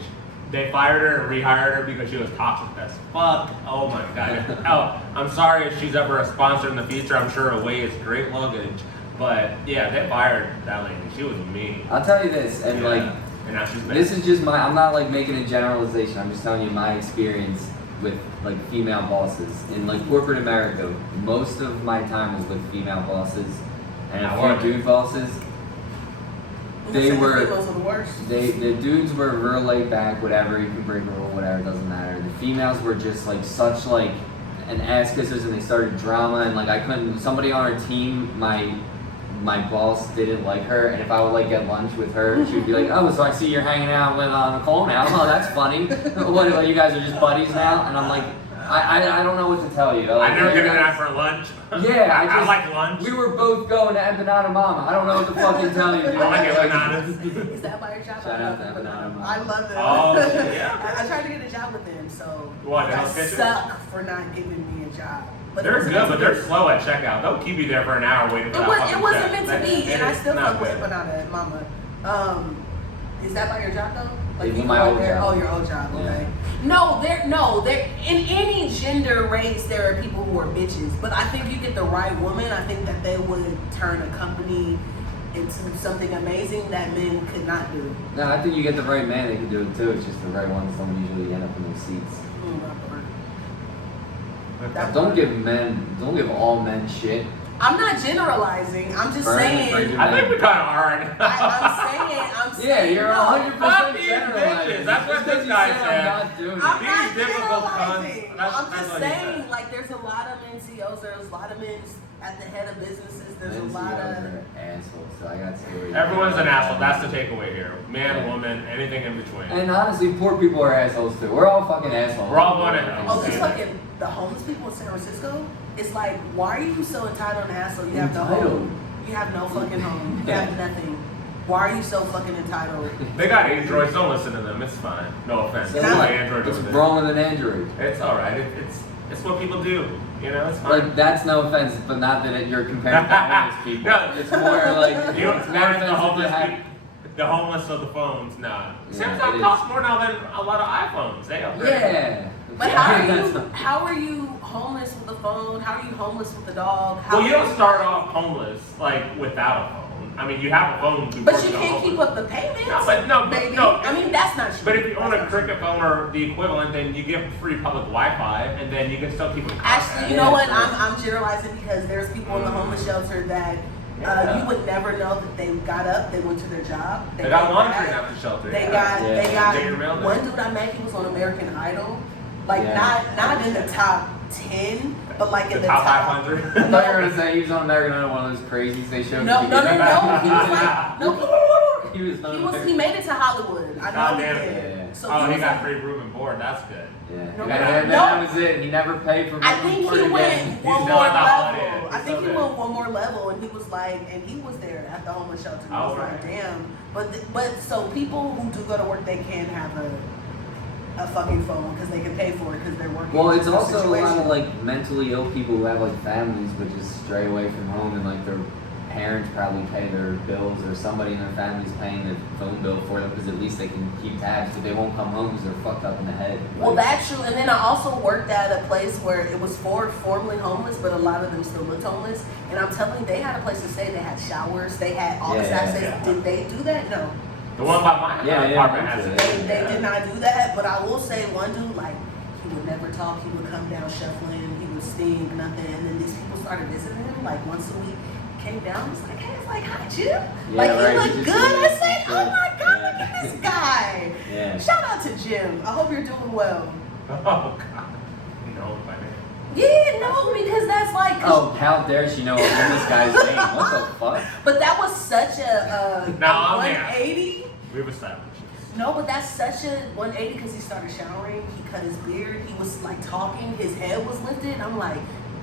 They fired her and rehired her because she was toxic as fuck. Oh my god. Oh, I'm sorry if she's ever a sponsor in the future. I'm sure Away is great luggage. But yeah, they fired that lady. She was mean. I'll tell you this, and and now she's this is just I'm not like making a generalization. I'm just telling you my experience with like female bosses in like corporate America. Most of my time was with female bosses and a few dude bosses. they were. Those were the worst. The dudes were real laid back, whatever. You can break a rule, whatever. Doesn't matter. The females were just like such like an ass kissers, and they started drama, and like I couldn't. Somebody on our team, my boss didn't like her, and if I would like get lunch with her, she would be like, "Oh, so I see you're hanging out with Nicole now. Oh, that's funny. What? Like, you guys are just buddies now?" And I'm like, I don't know what to tell you. Like, I never get out for lunch. Yeah, I like lunch. We were both going to Empanada Mama. I don't know what to fucking tell you, dude. I like empanadas. Is that by your job? Shout out to Empanada Mama. I love them. Oh, yeah. I tried to get a job with them, so What, I Hell's Kitchen? suck for not giving me a job. But They're good, but they're slow at checkout. They'll keep you there for an hour waiting for that It wasn't fucking meant to check. be, and I still Not fuck with good. Empanada Mama. Is that by your job though? It's you my go old there? job. Oh, your old job. Yeah. Okay. No, there. In any gender race, there are people who are bitches. But I think you get the right woman. I think that they would turn a company into something amazing that men could not do. No, I think you get the right man, they can do it too. It's just the right ones don't usually end up in those seats. Don't give all men shit. I'm not generalizing. I'm just saying. I think we kind of are. I'm saying. Yeah, you're no, 100% Fuck these generalizing. bitches. That's what Just 'cause this you guy said said. I'm not doing it. I'm These not difficult generalizing. cunts. That's I'm just what he saying, said. like, there's a lot of men CEOs, there's a lot of men at the head of businesses, there's a Men lot CEOs of. are assholes, so I got stories. Everyone's an asshole. That's the takeaway here. Man, woman, anything in between. And honestly, poor people are assholes too. We're all fucking assholes. We're all going to hell. Oh, just fucking the homeless people in San Francisco. It's like, why are you so entitled and asshole? You have no home. You have no fucking home. You have nothing. Why are you so fucking entitled? They got Androids. Don't listen to them. It's fine. No offense. So It's what? my Android What's over there. wrong with an Android? It's all right. It's what people do. You know, it's fine. Like, that's no offense, but not that you're comparing to homeless people. No. It's more like You it's more the offensive homeless to have. people. The homeless of the phones, nah. Yeah, Samsung it costs more now than a lot of iPhones. They upgrade. Yeah. But Yeah. how are you homeless with a phone? How are you homeless with a dog? How Well, you are don't start off homeless like without a phone. I mean, you have a phone. But you can't keep up the payments. No, baby. no. I mean, that's not true. But if you own That's a not true. cricket phone or the equivalent, then you get free public Wi-Fi, and then you can still keep in contact. Actually, you know what? I'm generalizing because there's people in the homeless shelter that you would never know that they got up, they went to their job. They got came laundry back, at the shelter. They yeah. got Get your mail one there. dude I met. He was on American Idol, like Yeah. not in the top 10, but like in The the top top. 500. I thought you were gonna say he was on American Idol, one of those crazies they showed. No. He was like He was on American he made it to Hollywood. I know Oh, he damn. did. Yeah. So Oh, he he was got like, free room and board. That's good. Yeah. No, And no. that was it. He never paid for. I think he went one He's more doing the holiday. level. I He's think so he good. went one more level, and he was like, and he was there at the homeless shelter. And I was Alright. like, damn. But so people who do go to work, they can have a fucking phone because they can pay for it because they're working. Well, it's in a also a lot situation. of like mentally ill people who have like families but just stray away from home, and like their parents probably pay their bills, or somebody in their family's paying the phone bill for them because at least they can keep tabs, but they won't come home because they're fucked up in the head. Well, Like, that's true. And then I also worked at a place where it was for formerly homeless, but a lot of them still looked homeless. And I'm telling you, they had a place to stay. They had showers. They had all this Yeah, access. yeah. Did they do that? No. The one by my Yeah, apartment yeah, has yeah. it. They did not do that. But I will say, one dude, like, he would never talk. He would come down shuffling. He would stink, nothing. And then these people started visiting him, like, once a week. Came down, was like, hey, it's like, hi, Jim. Yeah, Like, right, he he looked just good. I seemed said, good. oh my God, look Yeah. at this guy. Yeah. Shout out to Jim. I hope you're doing well. Oh God. No, by name. Yeah, no, because that's like. Oh, how dare she know what this guy's name? What the fuck? But that was such a No, I'm there. 180. We've established this. No, but that's such a 180 because he started showering. He cut his beard. He was like talking. His head was lifted. And I'm like,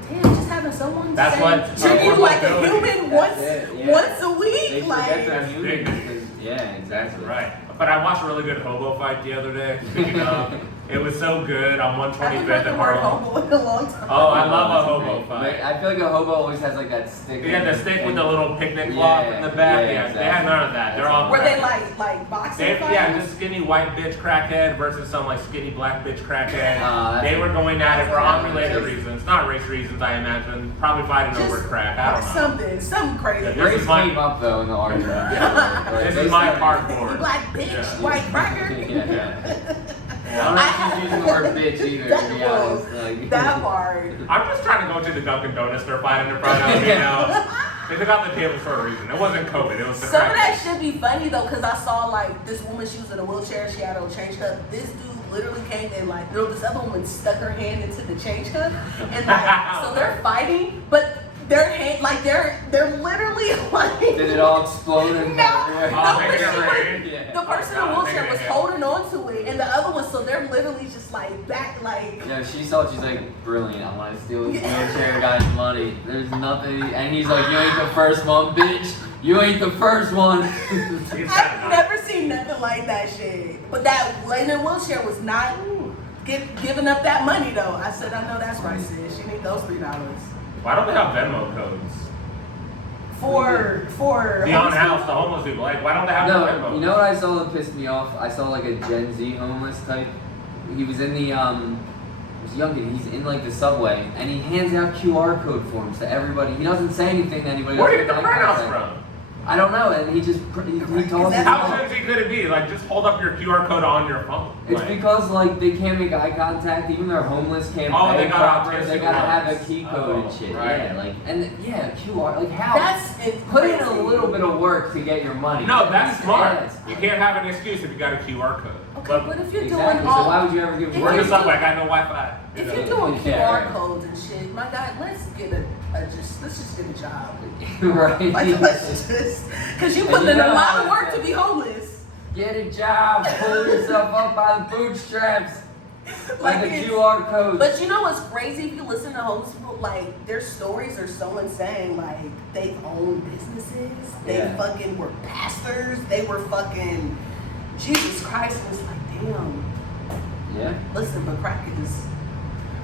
damn, just having someone That's say, what- treat you like a That's human it, yeah. once a They week. forget Like, they're human That's because, yeah, exactly. Right. But I watched a really good hobo fight the other day. Speaking of, it was so good on I haven't heard 125th the in word Harlem. hobo in a long time. Oh, I love a That's hobo great. fight. I feel like a hobo always has like that stick. Yeah, the stick with the little picnic Yeah, cloth in the back. yeah, Yeah, they exactly. had none of that. They're all Were they crackheads. like boxing They, fighters? yeah, this skinny white bitch crackhead versus some like skinny black bitch crackhead. That's- They were going at it for that's unrelated race. reasons, not race reasons, I imagine. Probably fighting over crack. I don't know. Something crazy. Yeah, this Race is my- came up though in the argument. This is my hardcore. Black bitch, Yeah. white cracker. Yeah. I don't know if she's using the word bitch either, to be honest. Like, That part. I'm just trying to go to the Dunkin' Donuts they're fighting in front of, you know. They took out the tables for a reason. It wasn't COVID. It was the Some of crack. that should be funny though, because I saw like this woman, she was in a wheelchair, she had a change cup. This dude literally came in like, this other woman stuck her hand into the change cup, and like, so they're fighting, but their hand, like they're literally like. Did it all explode and The person in the wheelchair was holding on to it, and the other one, so they're literally just like back, like. No, she saw it, she's like, brilliant, I want to steal this wheelchair guy's money. There's nothing, and he's like, you ain't the first one, bitch. You ain't the first one. I've never seen nothing like that shit. But that lady in the wheelchair was not giving up that money though. I said, I know that's right, sis. She need those $3. Why don't they have Venmo codes? For the on-house, the homeless people. Like, why don't they have Venmo? No, you know what I saw that pissed me off? I saw like a Gen Z homeless type. He was in the he was young kid. He's in like the subway, and he hands out QR code forms to everybody. He doesn't say anything to anybody. Where do you get the printouts from? I don't know, and he just he told us. How Gen Z could it be? Like, just hold up your QR code on your phone. It's because like they can't make eye contact. Even their homeless can't. Oh, they got proper. They gotta have a key code and shit. Right. Yeah, like QR. Like how? That's put in a little bit of work to get your money. No, that's smart. Yes. You can't have an excuse if you got a QR code. Okay, but if you're Exactly. doing all, So why would you ever give? We're in the subway. I got no Wi-Fi. if you're doing QR codes and shit, my God, let's just get a job. Right. Like let's just, cause you put in a lot of work to be homeless. Get a job. Pull yourself up by the bootstraps. Like a it's- QR code. But you know what's crazy? If you listen to homeless people, like their stories are so insane. Like they own businesses. They Yeah. fucking were pastors. They were fucking Jesus Christ. Was like, damn. Yeah. Listen, but crack is.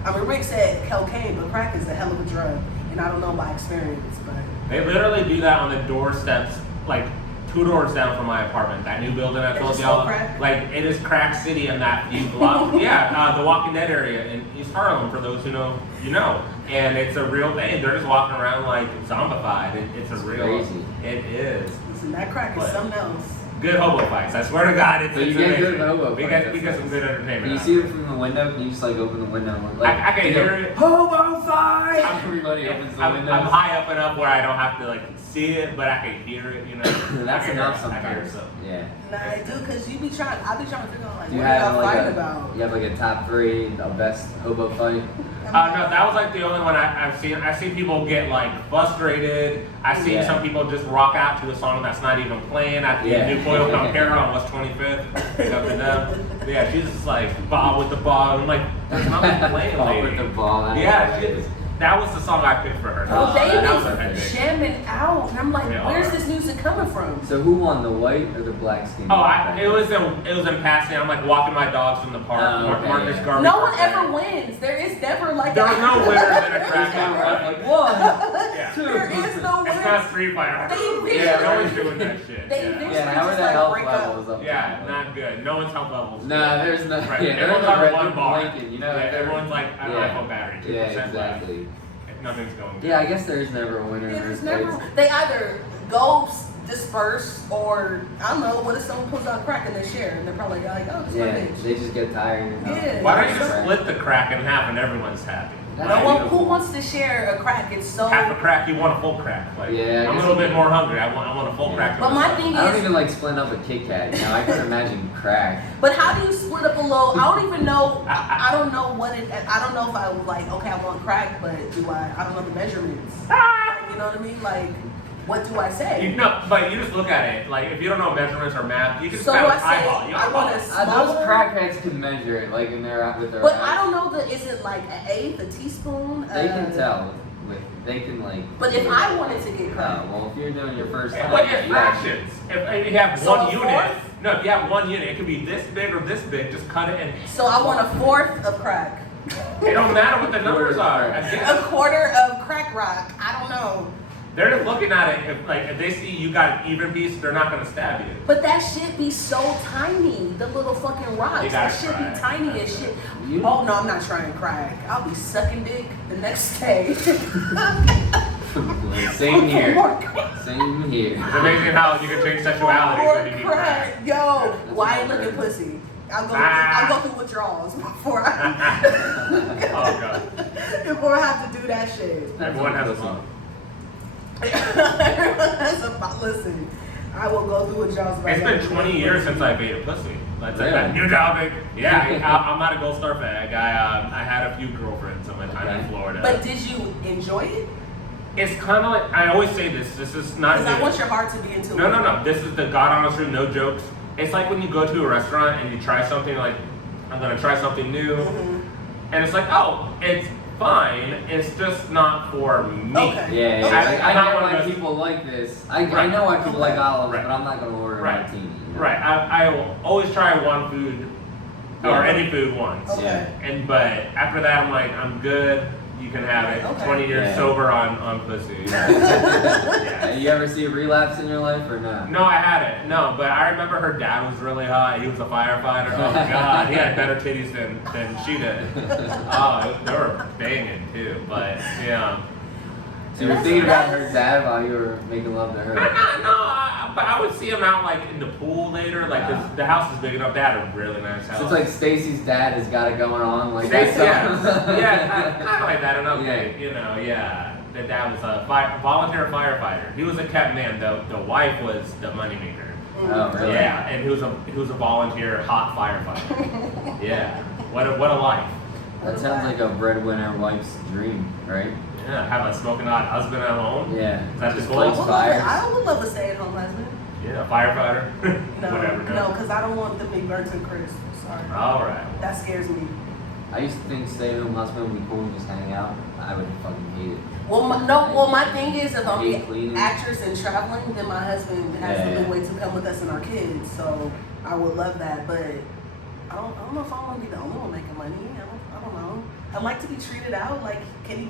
I mean, Rick said cocaine, but crack is a hell of a drug, and I don't know by experience, but. They literally do that on the doorsteps, like 2 doors down from my apartment. That new building I They told just y'all. sell crack? Like, it is crack city in that few blocks. Yeah, the Walking Dead area in East Harlem, for those who know, you know. And it's a real thing. They're just walking around like zombified. It's a real. Crazy. It is. Listen, that crack is But- something else. Good hobo fights. I swear to God, it's So you it's get amazing. good hobo we fights, get that's some nice. good entertainment. Can you out see of it from the window? Can you just like open the window? And, like, I can hear it. Hobo fight! Everybody opens the I'm window. high up enough where I don't have to like see it, but I can hear it. You know. That's I can enough hear it. I can hear sometimes. it, so. Yeah. Nah, I do, cause I be trying to figure out like Do you what are have y'all like fighting a about. you have like a top 3 a best hobo fight? No, that was like the only one I've seen. I've seen people get like frustrated. I've seen Yeah. some people just rock out to a song that's not even playing at the Yeah. New Coil Compera on West 25th. Big up to them. But yeah, she's just like ball with the ball. I'm like, there's nothing playing, Ball lady. with the ball. that's Yeah, hilarious. that was the song I picked for her. Oh, they that was her be pick. jamming out, and I'm like, They where's are. this music coming from? So who won, the white or the black skin? Oh, it was in passing. I'm like walking my dogs in the park. Oh, okay, Marcus yeah. Garvey. No one ever wins. There is never like There was no winners in a There's track no meet. like 1, Yeah. 2. There is no It's winner. not Street Fighter. They Yeah, no eventually- one's doing that shit. They Yeah. eventually Yeah, how are just the like health break up. levels up? Yeah, not good. No one's health levels. Nah, there's no. Right. Yeah, Everyone's they're on one bar. blinking, you know. Yeah, they're- everyone's like an yeah. iPhone battery. 2% Yeah, left. exactly. Nothing's going good. Yeah, I guess there's never a winner. Yeah, in there's this never. place. They either go disperse or I don't know. What if someone pulls out crack in their share and they're probably like, oh, this is my Yeah, bitch. they just get tired. And Yeah. Why don't you just Right. split the crack in half and everyone's happy? That's No one beautiful. who wants to share a crack. It's so. Half a crack, you want a full crack. Like, Yeah, I I'm a guess little you bit do. more hungry. I want a full Yeah. crack. to But my myself. thing I don't is, even like splitting up a Kit Kat. You know, I couldn't imagine crack. but how do you split up a load? I don't even know. I don't know what it. I don't know if I was like, okay, I want crack, but do I don't know the measurements. You know what I mean? Like, what do I say? You know, but you just look at it. Like, if you don't know measurements or math, you can So kind do of I say, eyeball. You I eyeball want it. a smaller? Those crackheads can measure it, like in their with their But eyes. I don't know is it like an eighth, a teaspoon? They can tell. They can like. But if I wanted to get crack, well, if you're doing your first Yeah, time, what if you got- fractions? If you have So one a unit, fourth? no, if you have one unit, it could be this big or this big. Just cut it and so I want a fourth of crack. it don't matter what the numbers are. A Again, quarter of crack rock. I don't know. they're just looking at it. If they see you got an even piece, they're not gonna stab you. But that shit be so tiny. The little fucking You rocks. gotta That shit try. be tiny as shit. You- Oh no, I'm not trying crack. I'll be sucking dick the next day. Same here. More crack. Same here. It's amazing how you can change sexuality More when you need crack. crack. Yo, why ain't not looking very- pussy? I'll Ah. go through withdrawals before I Oh god, before I have to do that shit. everyone has a mom. Listen, I will go through what y'all's about. It's been 20 years since I've ate a pussy. That's Really? a new topic. Yeah, I'm not a Gold Star fag. I had a few girlfriends in my time in Florida. But did you enjoy it? It's kind of like, I always say this is not Because I want your heart to be into it. No. This is the God honest truth, no jokes. It's like when you go to a restaurant and you try something like, I'm going to try something new. Mm-hmm. And it's like, oh, it's fine. It's just not for me. Okay. Yeah, I'm I not know one of why those- people like this. I Right. know why people like olives, Right. but I'm not going to order a Right. martini. You know? Right. I will always try one food or Yeah. any food once. Okay. Yeah. But after that, I'm like, I'm good. You can have it. Okay. 20 years Yeah. sober on pussy. Yeah, you ever see a relapse in your life or not? No, I hadn't. No, but I remember her dad was really hot. He was a firefighter. Oh God, he had better titties than she did. Oh, they were banging too. But yeah. So you were thinking about her dad while you were making love to her. But I would see him out like in the pool later. Like 'cause the house is big enough. They had a really nice house. So it's like Stacy's dad has got it going on. Like Stacy, that's yeah, kind of like that. And okay, Yeah. you know, yeah. The dad was a volunteer firefighter. He was a kept man. The wife was the moneymaker. Oh, really? Yeah, and he was a volunteer hot firefighter. Yeah, what a life. That sounds like a breadwinner wife's dream, right? Yeah, have a smoking hot husband at home. Yeah. Is that the Just goal? lights fires. I would love a stay-at-home husband. Yeah, firefighter. No, Whatever. no, because I don't want them to be burnt and crisp. Sorry. All right. That scares me. I used to think stay-at-home husband would be cool and just hang out. I would fucking hate it. Well, my thing is, if I'm Hate the cleaning. actress and traveling, then my husband has Yeah. the way to come with us and our kids. So I would love that, but I don't know if I want to be the only one making money. I don't know. I'd like to be treated out. Like, can he?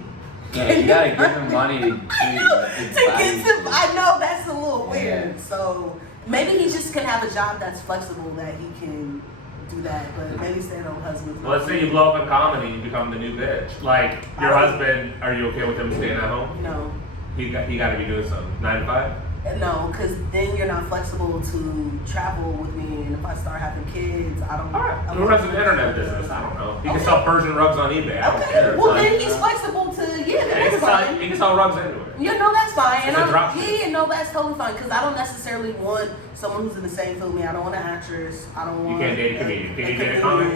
Yeah, you gotta give him money to get to, I know that's a little weird. Yeah. So maybe he just can have a job that's flexible that he can do that. But maybe stay-at-home husband. Well, let's say you blow up in comedy, you become the new bitch. Like your husband, are you okay with him staying at home? No. He got to be doing something. 9 to 5. No, because then you're not flexible to travel with me, and if I start having kids, I don't. All right. Who runs an internet business? I don't know. He can sell Persian rugs on eBay. I don't Okay, care. well Like, then he's flexible to he that's can fine. sell rugs anywhere. You know that's fine, and It's a drop ship. no, that's totally fine because I don't necessarily want someone who's in the same field with me. I don't want an actress. I don't want. You can't date a comedian. Can you date a comic?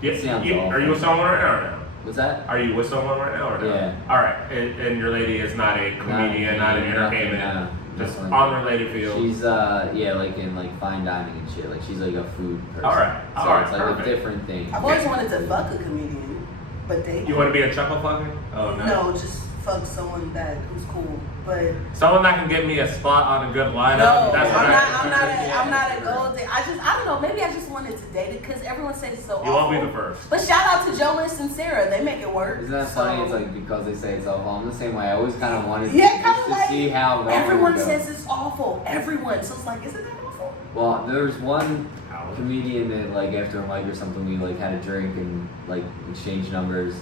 comedian. Sounds Are you with someone right now or no? What's that? Are you with someone right now or no? Yeah. All right. And your lady is not a comedian, not an entertainment, No, just nothing. unrelated field. She's like in like fine dining and shit. Like she's like a food person. All right. So All right, it's like perfect. a different thing. I've always wanted to fuck a comedian, but date. You want to be a chuckle fucker? Oh no. No, just fuck someone who's cool, but. Someone that can get me a spot on a good lineup. No, That's what I'm not a gold digger. I don't know. Maybe I just wanted to date it because everyone says it's so You awful. won't be the first. But shout out to Jonas and Sarah. They make it work. Isn't that so- funny? It's like because they say it's awful. I'm the same way. I always kind of wanted Yeah, just kinda to see like how long everyone it would go. says it's awful. Everyone. So it's like, isn't that awful? Well, there was one comedian that like after a mic or something we like had a drink and like exchanged numbers,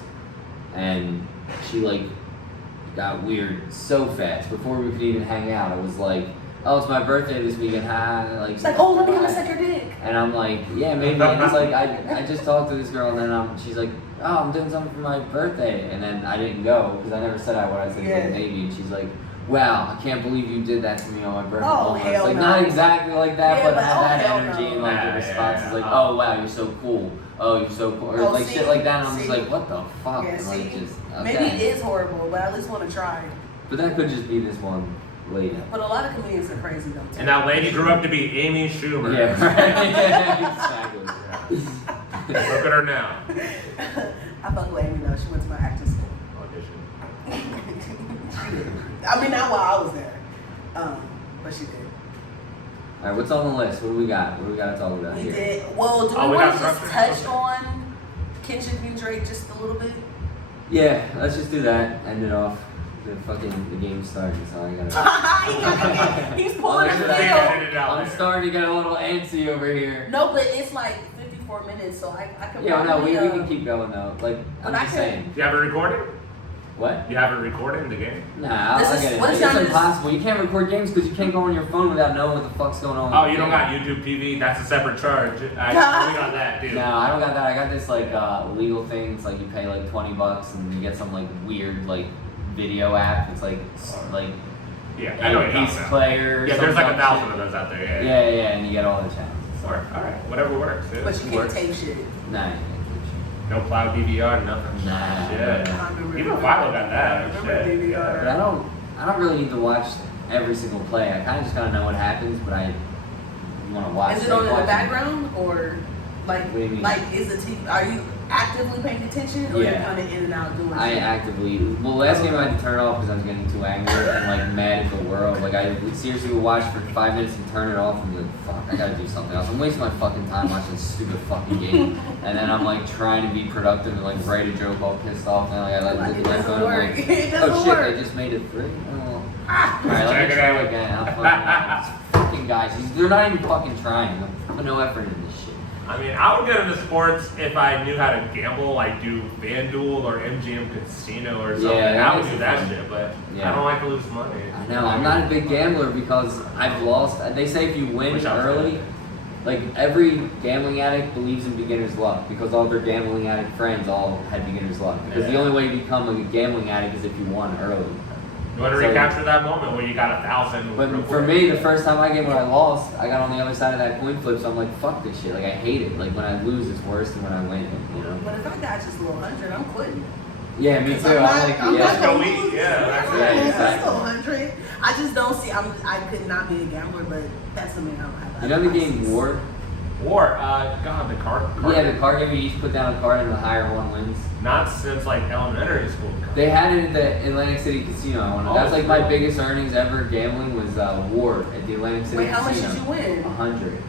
and she like got weird so fast before we could even hang out. It was like, oh, it's my birthday this weekend. Hi, like. It's like, oh, let me come and suck your dick. And I'm like, yeah, maybe. And it's like, I just talked to this girl, and then she's like, oh, I'm doing something for my birthday. And then I didn't go, because I never said I would. I said, Yeah. like, maybe. And she's like, wow, I can't believe you did that to me on my birthday. Oh, It's hell like, no. not exactly like that, Yeah, but but have oh, that hell energy no. and like the Yeah, response yeah, is like, yeah. oh, wow, you're so cool. Oh, you're so cool. Or Oh, like see? shit like that. And I'm See? just like, what the fuck? Yeah, and see? like, just, okay. Maybe it is horrible, but I at least want to try. But that could just be this one lady. But a lot of comedians are crazy though. Too. And that lady grew up to be Amy Schumer. Yeah, right. Exactly. Look at her now. I fuck with Amy though. She went to my acting school. Audition. She did. I mean, not while I was there, but she did. All right, what's on the list? What do we got? What do we got to talk about We here? did. Well, do Oh, we we want to got just structure. touch on Kendrick and Drake just a little bit? Yeah, let's just do that. End it off. The game started, so I gotta. He's pulling Well, his there's a nail. Edit it out I'm later. starting to get a little antsy over here. No, but it's like 54 minutes, so I could Yeah, no, probably, we can keep going though. Like, I'm But I just can- saying. You have it recorded? What? You have it recorded in the game? Nah, This I'll is- get it. what is It's on this- impossible. You can't record games because you can't go on your phone without knowing what the fuck's going on. Oh, with you the don't game. got YouTube TV? That's a separate charge. We got that, dude. No, I don't got that. I got this like legal thing. It's like you pay like $20 and you get some like weird like video app. It's like Yeah, I know what you're ace talking about. player. Yeah, there's like 1,000 of those out there. Yeah. Yeah, and you get all the channels. All right, whatever works. Yeah. But you can't tape shit. Nah, you can't No cloud DVR, nothing. Nah. Shit. I remember Even DVR. Philo got that. I remember Shit. DVR. But I don't really need to watch every single play. I kind of just gotta know what happens, but I want to watch. Is it on in the watch background or like What do you mean? like is the TV? Are you actively paying attention or Yeah. you kind of in and out doing? I shit? actively. Well, last game I had to turn it off because I was getting too angry and like mad at the world. Like I seriously would watch for 5 minutes and turn it off and be like, "Fuck, I gotta do something else." I'm wasting my fucking time watching this stupid fucking game, and then I'm like trying to be productive and like write a joke all pissed off, and I like Like, look it at my doesn't phone. I'm work. like, It "Oh doesn't shit, work. I just made it 3." Oh. Ah. Alright, let Check me it try out. again. These fucking guys, they're not even fucking trying. They put no effort into this shit. I mean, I would get into sports if I knew how to gamble, like do FanDuel or MGM Casino or something. Yeah, I would that do makes it that fun. shit, but Yeah. I don't like to lose money. I know, I'm not a big gambler because I've lost. They say if you win Wish I was early, good. like every gambling addict believes in beginner's luck because all their gambling addict friends all had beginner's luck. Because the Yeah. only way you become a gambling addict is if you won early. You want to So- recapture that moment where you got 1,000. But real for quick. me, the first time I gambled, I lost. I got on the other side of that coin flip, so I'm like, fuck this shit. Like I hate it. Like when I lose, it's worse than when I win. You know? But if I got just a little 100, I'm quitting. Yeah, me 'Cause too. I'm like, I'm yeah. not gonna Go eat, lose. yeah, that's it. That's Exactly. a 100. I just don't see. I could not be a gambler, but that's something I don't have. You know the game War? War, God, the card. Yeah, the card game. You each put down a card and the higher one wins. Not since like elementary school. They had it at the Atlantic City Casino. I wanted. Oh, That's like my cool. biggest earnings ever gambling was War at the Atlantic City Wait, how much Casino. did you win? 100.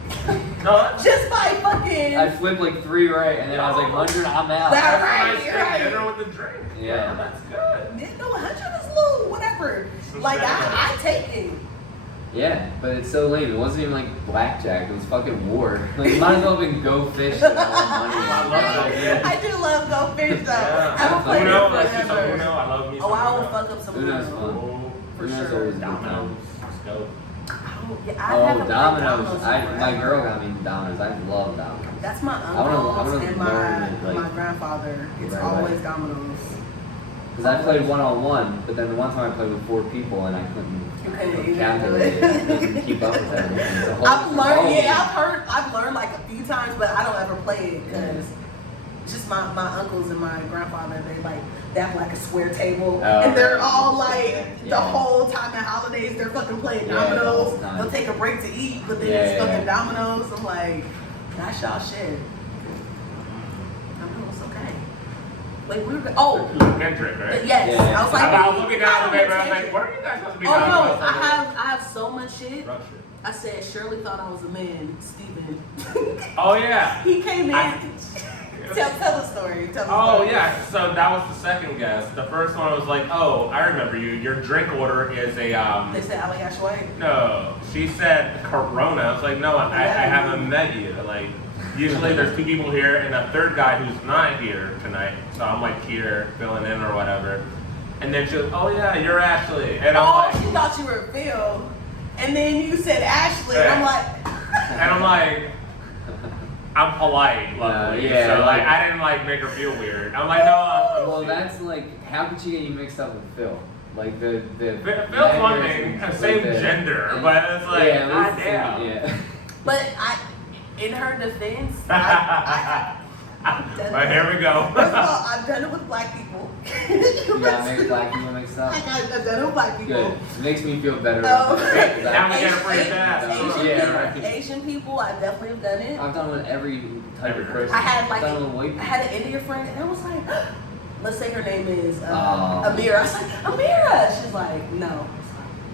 No, that's Just by fucking. I flipped like 3 right, and then I was like 100. I'm out. That- a right, nice you're right. dinner with a drink. Yeah. That's good. Yeah, no, 100 is a little whatever. So Like sad. I take it. Yeah, but it's so lame. It wasn't even like blackjack. It was fucking War. Like, it might as well have been Go Fish and all money. I love that game. I do love Go Fish though. Yeah. I haven't played Uno, it let's do some forever. Uno. I love me some Oh, I will Uno. fuck up some Uno's Uno. fun. Oh, For Uno's sure. always a good time. Dominoes. Let's go. Oh, yeah, I Oh, haven't played dominoes. My forever. girl got me into dominoes. I love dominoes. That's my I wanna uncles and learn it, like- my grandfather. It's Right, always right. dominoes. Because I played one-on-one, but then the one time I played with 4 people and I couldn't You couldn't calculate it. I couldn't keep up with everything. It's a whole- I've learned, whole yeah, I've learned like a few times, but I don't ever play it because just my uncles and my grandfather, they have like a square table, Oh, and they're right. all like the Yeah. whole time at holidays they're fucking playing Yeah, the dominoes. whole time. They'll take a break to eat, but then Yeah, it's yeah, fucking yeah. dominoes. I'm like, that's y'all shit. Dominoes, okay. Wait, we were Kendrick, right? yes. Yeah. I was like, I was looking down the paper. I was attention. like, what are you guys supposed to be Oh talking no, about? I have so much shit. Rush it. I said Shirley thought I was a man, Steven. Oh yeah. He came in. I- Tell the story. Tell the Oh story. yeah, so that was the second guess. The first one was like, oh, I remember you. Your drink order is a They said Ali Ashway. No, she said Corona. I was like, no, I haven't met you. Like, usually there's 2 people here and a third guy who's not here tonight. So I'm like here filling in or whatever. And then she was, oh yeah, you're Ashley. And Oh, I'm she like, thought you were Phil. And then you said Ashley. And I'm like, I'm polite, luckily. Yeah, so like- I didn't like make her feel weird. I'm like, no. Well, that's like, how could she get you mixed up with Phil? Like the Phil's one thing, same gender, but it's like, yeah, God damn. Yeah. but in her defense, But here we go. First of all, I've done it with black people. You gotta make black people mixed up. I've done it with black people. Good. It makes me feel better. Oh. about myself, 'cause Now we I- get a free pass. Asian people, I definitely have done it. I've done it with every type of person. I had like I've done it with white I people. had an Indian friend, and I was like, let's say her name is Oh. Amira. I was like, Amira. She's like, no.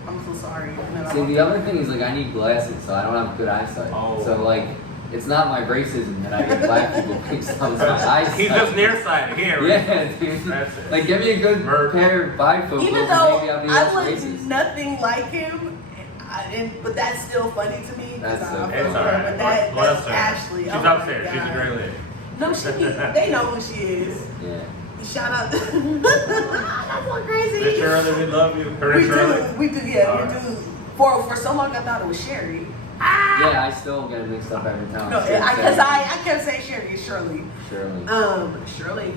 I'm so sorry. And then I See, walked the other thing is like I need glasses, so I don't have good eyesight. Oh. So like, it's not my racism that I get black people mixed up. It's my eyesight. He's just nearsighted here. Right? Yeah, dude. That's it. Like, give me a good Merc. pair of bifocals, Even and though maybe I'll be I less was racist. nothing like him, but that's still funny to me. 'cause That's I so fuck funny. with It's her, alright. But that's Bless her. Ashley. She's Oh my upstairs. She's a God. great lady. No, they know who she is. Yeah. Shout out. That's so crazy. Miss Shirley, we love you. Her We and Shirley. do, yeah, Alright. we do. For so long, I thought it was Sherry. Yeah, I still get it mixed up every time. No, because I kept saying Sherry. It's Shirley. Surely. Shirley.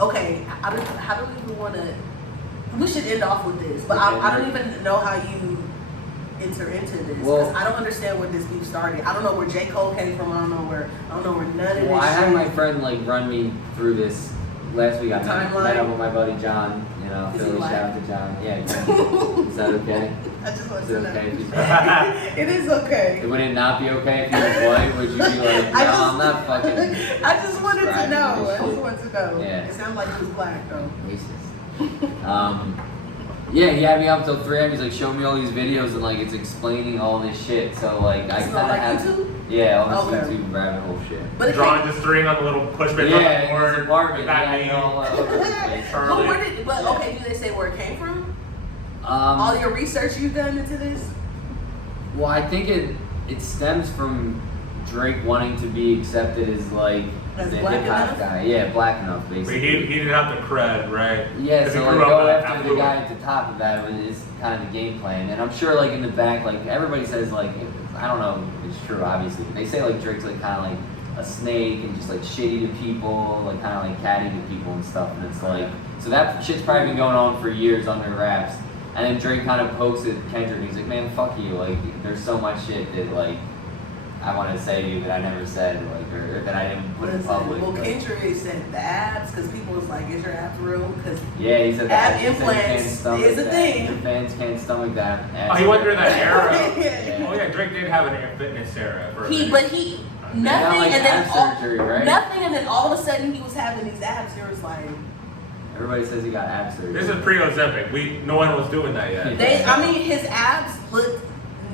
Okay. How do we even want to? we should end off with this, but Okay, I don't even know how you enter into this because I don't understand where this beef started. I don't know where J. Cole came from. I don't know where none of this. Well, I had my friend like run me through this last week. I met up with my buddy John. You know, Is he Philly, black? shout out to John. Yeah. Is that okay? I just want Is to it know. okay if he's It is okay. Would it not be okay if he was white? Would you be like, no, I'm not fucking I just wanted to describing know. this I just shit. wanted to know. Yeah. It sounded like he was black though. racist. Yeah, he had me up till 3 a.m. He's like, show me all these videos and like it's explaining all this shit. So like I It's kind not of like have YouTube? yeah, all this Okay. YouTube rabbit hole shit. But it Drawing the string on the little push button Yeah, on the in his board. apartment. That Yeah, meme. all over the place. But where did? But okay, do they say where it came from? Um, All your research you've done into this? Well, I think it stems from Drake wanting to be accepted as like As the black hip hop enough? guy. Yeah, black enough But basically. he didn't have the cred, right? Yeah, 'Cause so he like grew go up after the affluent. guy at the top of that is kind of the game plan. And I'm sure like in the back, like everybody says like I don't know if it's true obviously, but they say like Drake's like kind of like a snake and just like shitty to people, like kind of like catty to people and stuff. And it's like so that shit's probably been going on for years under wraps. And then Drake kind of pokes at Kendrick and he's like, man, fuck you. Like there's so much shit that like I want to say to you that I never said, like, or that I didn't put in public. Well, but- Kendrick said the abs because people was like, "Is your abs real?" Because Yeah, he said ab that. He said he can't implants stomach is a that. thing. The fans can't stomach that. Oh, he went through that era. Yeah. Oh yeah, Drake did have an fitness era. For a minute. But Got, nothing, like, and then ab surgery, right? nothing, and then all of a sudden he was having these abs. There was like Everybody says he got ab surgery. This is pre-Ozempic. no one was doing that yet. I mean, his abs look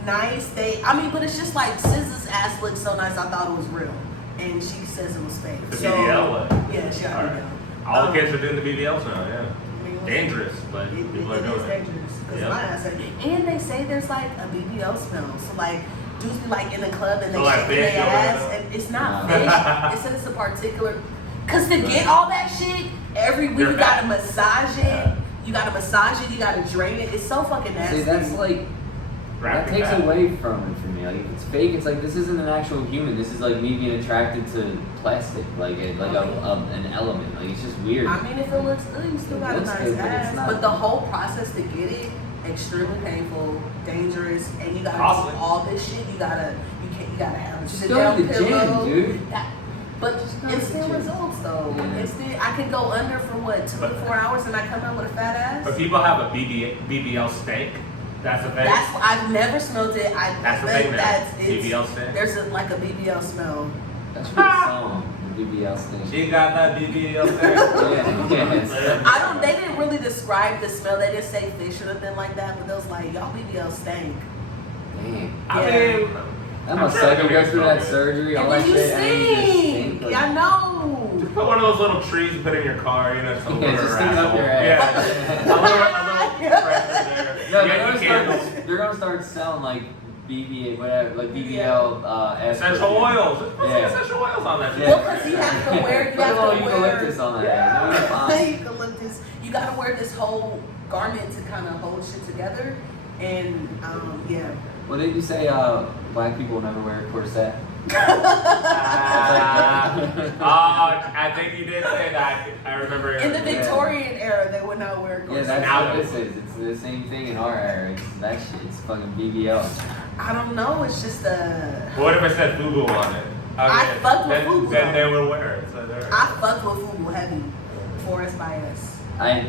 nice. But it's just like SZA's ass looked so nice. I thought it was real, and she says it was fake. The So, BBL one. Yeah, she got All right. BBL. All the kids are doing the BBLs now. Yeah. I mean, Dangerous, but people are it doing is it. dangerous. 'Cause Yeah. my ass and they say there's like a BBL smell. So like dudes be like in the club and they So, like, shaking fish their over ass, there? and it's not No. fish. It says it's a particular. Cause to get all that shit every week, you gotta massage it. Yeah. You gotta massage it. You gotta drain it. It's so fucking nasty. See, that's like that Rapid takes fat. away from it for me. Like if it's fake, it's like this isn't an actual human. This is like me being attracted to plastic, like an element. Like it's just weird. I mean, if it looks good, you still got a looks nice good, but it's ass. not- But the whole process to get it, extremely painful, dangerous, and you gotta Costly. do all this shit. You gotta have a Just sit go down to the gym, pillow. dude. But Just go to it's the still gym. results though. Yeah. It's still, I could go under for what 2 to 4 hours and I come out with a fat ass. But people have a BBL steak. That's a thing. That's I've never smelled it. That's the thing now. It's, BBL steak. There's like a BBL smell. That's a good song. The BBL thing. She got that BBL steak. Yeah. I don't. They didn't really describe the smell. They didn't say fish or nothing like that. But they was like, y'all BBL stank. Damn. I Yeah. mean, That must I'm suck. sure You go it through smell that good. surgery, all And that then you shit, and then you just stink. stink. Like, Yeah, I know. just put one of those little trees you put in your car, you know, some Yeah, little just stick it up asshole. your ass. Yeah, a little pressure there. No, Yeah, you can't. they're gonna start selling like BBA, whatever, like BBL Essential oils. Just put some Yeah. essential oils on that shit. Well, because you have to wear. You Put a have little to eucalyptus wear. on that ass. It'll be fine. Eucalyptus. You gotta wear this whole garment to kind of hold shit together. And yeah. What did you say? Black people never wear a corset. I think you did say that. I remember. In the Yeah. Victorian era, they would not wear Yeah, corsets. that's Now what they this will. is. It's the same thing in our era. It's that shit. It's fucking BBL. I don't know. It's just What if it said FUBU on it? I fuck with then, FUBU, Then though. they would wear it. So there. I fuck with FUBU heavy. For us by us. I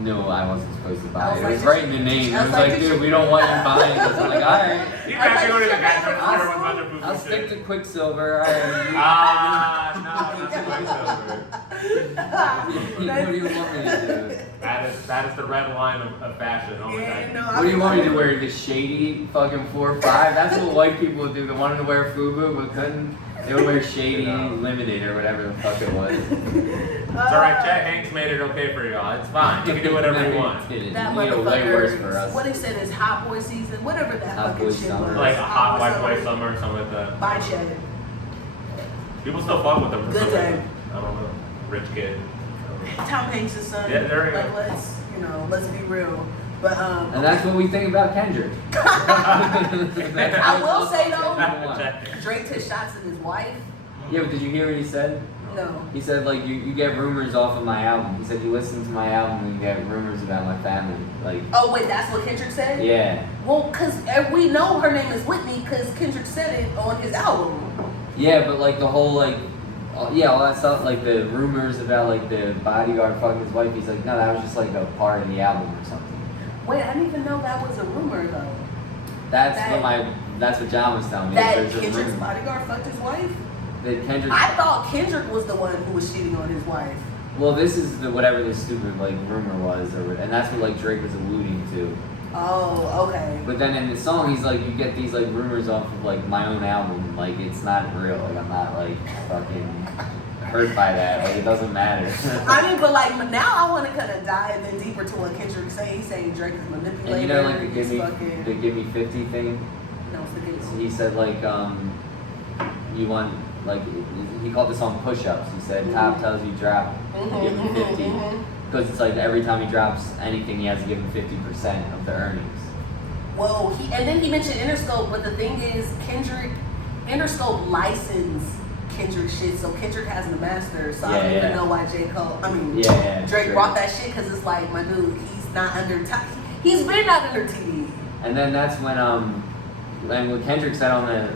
knew I wasn't supposed to I buy was it. It like, was right in the name. I It was was like, like, dude, we don't want you buying this. I'm like, alright. You I guys like go to the shit guy like for that. a bunch of FUBU I'll shit. stick to Quicksilver. Alright. Ah, no, that's Quicksilver. What do you want me to do? That is the red line of fashion. Oh my Yeah, God. no, What do you want me to wear? The shady fucking 4-5? That's what white people would do. They wanted to wear FUBU but couldn't. They would wear shady limited or whatever the fuck it was. It's alright, Chet Hanks made it okay for y'all. It's fine. You can do whatever you want. Did. That It made it way worse for motherfucker. us. What he said is hot boy season, whatever that Hot fucking boy shit summer. was. Like a hot white boy summer. summer or something like that. Bye, Chad. People still fuck with them for Good some day. reason. I don't know. Rich kid. Tom Hanks' son. Yeah, there you like, go. let's be real. But And that's what we think about Kendrick. I will say though, Check. Drake took shots at his wife. Yeah, but did you hear what he said? No. He said like you get rumors off of my album. He said you listen to my album and you get rumors about my family. Like. Oh wait, that's what Kendrick said? Yeah. Well, cause we know her name is Whitney, cause Kendrick said it on his album. Yeah, but like the whole like, all that stuff, like the rumors about like the bodyguard fucking his wife. He's like, no, that was just like a part of the album or something. Wait, I didn't even know that was a rumor though. That's what John was telling me. That There's a Kendrick's rumor. bodyguard fucked his wife? That Kendrick. I thought Kendrick was the one who was cheating on his wife. Well, this is whatever this stupid like rumor was, and that's what like Drake was alluding to. Oh, okay. But then in the song, he's like, you get these like rumors off of like my own album. Like it's not real. Like I'm not like fucking hurt by that. Like it doesn't matter. I mean, but like now I want to kind of dive in deeper to what Kendrick saying. He's saying Drake is manipulating. And you know, like fucking... the give me 50 thing. No, it's the Give Me 50. He said like you want like he called the song push-ups. He said Top tells you drop, give him 50 because it's like every time he drops anything, he has to give him 50% of the earnings. Well, and then he mentioned Interscope, but the thing is, Interscope licensed Kendrick shit, so Kendrick has the master. So I don't even know why Drake brought that shit, because it's like, my dude, he's not under he's been not under TV. And then that's when what Kendrick said on the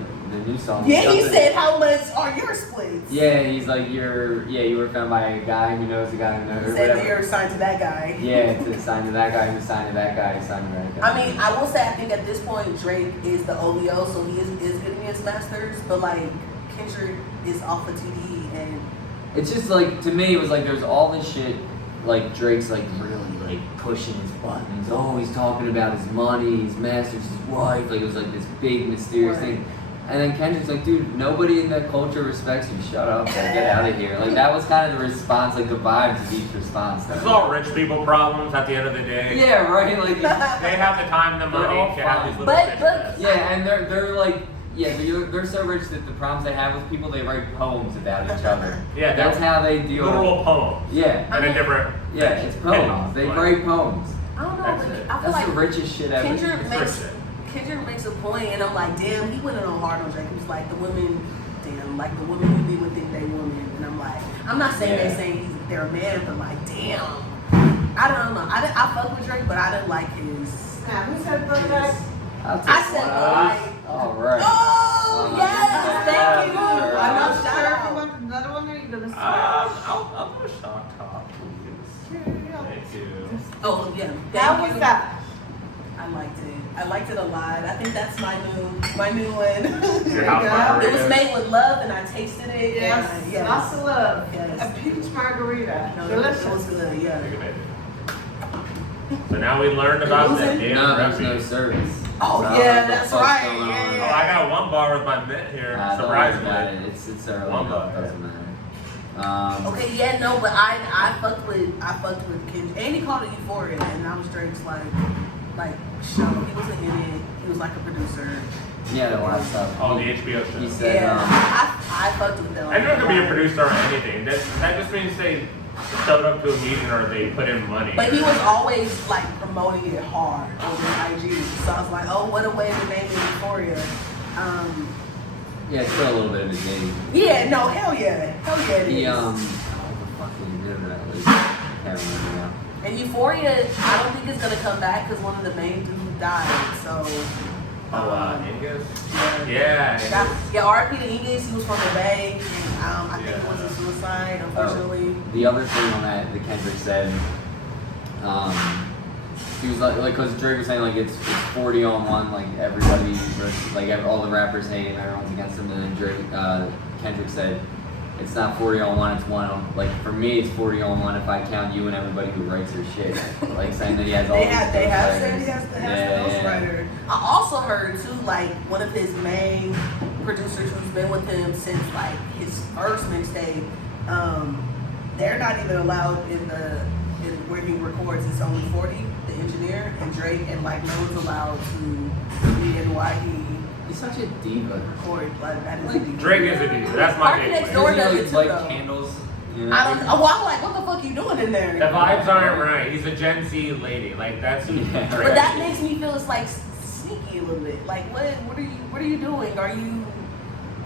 new song. Yeah, he said, how much are your splits? Yeah, he's like, you were found by a guy who knows a guy who knows. He said they were signed to that guy. Yeah, to sign to that guy, who signed to that guy, who signed to that guy. I mean, I will say, I think at this point, Drake is the OVO, so he is getting his masters, but like, Kendrick is off of TV, and it's just like, to me, it was like, there's all this shit, like, Drake's like, really, like, pushing his buttons. Oh, he's talking about his money, his masters, his wife, like, it was like this big, mysterious thing. And then Kendrick's like, dude, nobody in that culture respects you. Shut up, like, get out of here. Like, that was kind of the response, like, the vibes of each response. This is all rich people problems at the end of the day. Yeah, right? Like, they have the time, the money to have these little bitches. Yeah, and they're like, they're so rich that the problems they have with people, they write poems about each other. Yeah, that's how they deal. Literal poems. Yeah. And a different. Yeah, it's poems. They write poems. I don't know, That's but it. I feel That's like the richest shit ever. Kendrick makes a point, and I'm like, damn, he went in on hard on Drake. He was like, the women who be with think they women, and I'm like, I'm not saying they're saying they're a man, but like, damn, I don't know. I fuck with Drake, but I didn't like his. Now, who said fuck Drake? I said like. All right. Oh yes, thank you. I'm not Shout sure if out. you want another one or you gonna say? I'm gonna shock top, please. Thank you. Oh yeah, How thank was you. that? I liked it. I liked it a lot. I think that's my new one. Your house margarita. It was made with love, and I tasted it. Yes, and yes. lots of love. Yes. A peach margarita. No, Delicious. it was good. Yeah. Take a bit. So now we learned about that damn No, there's recipe. no service. Oh, So, yeah, what the that's fuck's right, going on? yeah, Oh, I got one bar with my mint here. Don't worry about Surprisingly. it. It's early One enough. bar. Doesn't matter. Okay, yeah, no, but I fucked with Kendrick, and he called it Euphoria, and I was Drake's like show. He wasn't in it. He was like a producer. Yeah, a lot of stuff. Oh, the HBO show. He said, Yeah, I fucked with them. Anyone can be a producer or anything. That just means they showed up to a meeting or they put in money. But he was always like promoting it hard on his IG. So I was like, oh, what a way to name it Euphoria. Yeah, it's still a little bit of a dig. Yeah, no, hell yeah, it He, is. what the fuck did he do to that? Like, I can't remember now. And Euphoria, I don't think it's gonna come back because one of the main dudes died. So. Ingus? Yeah. Yeah, R.I.P. to Ingus. He was from the Bay. And, I think it was a suicide, unfortunately. The other thing on that Kendrick said, he was like, because Drake was saying like it's 40 on 1, like everybody, like all the rappers hate him, everyone's against him, and then Kendrick said, it's not 40 on 1, it's 1 on, like for me it's 40 on 1 if I count you and everybody who writes your shit. Like saying that he has all They these have said he has the yeah. ghostwriter. I also heard too, like one of his main producers who's been with him since like his first mixtape. They're not even allowed in where he records. It's only 40, the engineer, and Drake, and like no one's allowed to be in why he. He's such a diva. Record like that is a diva. Drake is a diva. That's my Party big Next point. Door Does he does it like too, light though. candles? You know? I don't. Well, I'm like, what the fuck you doing in there? The vibes aren't right. He's a Gen Z lady. Like that's who Yeah. Drake But that is. makes me feel it's like sneaky a little bit. Like what are you doing? Are you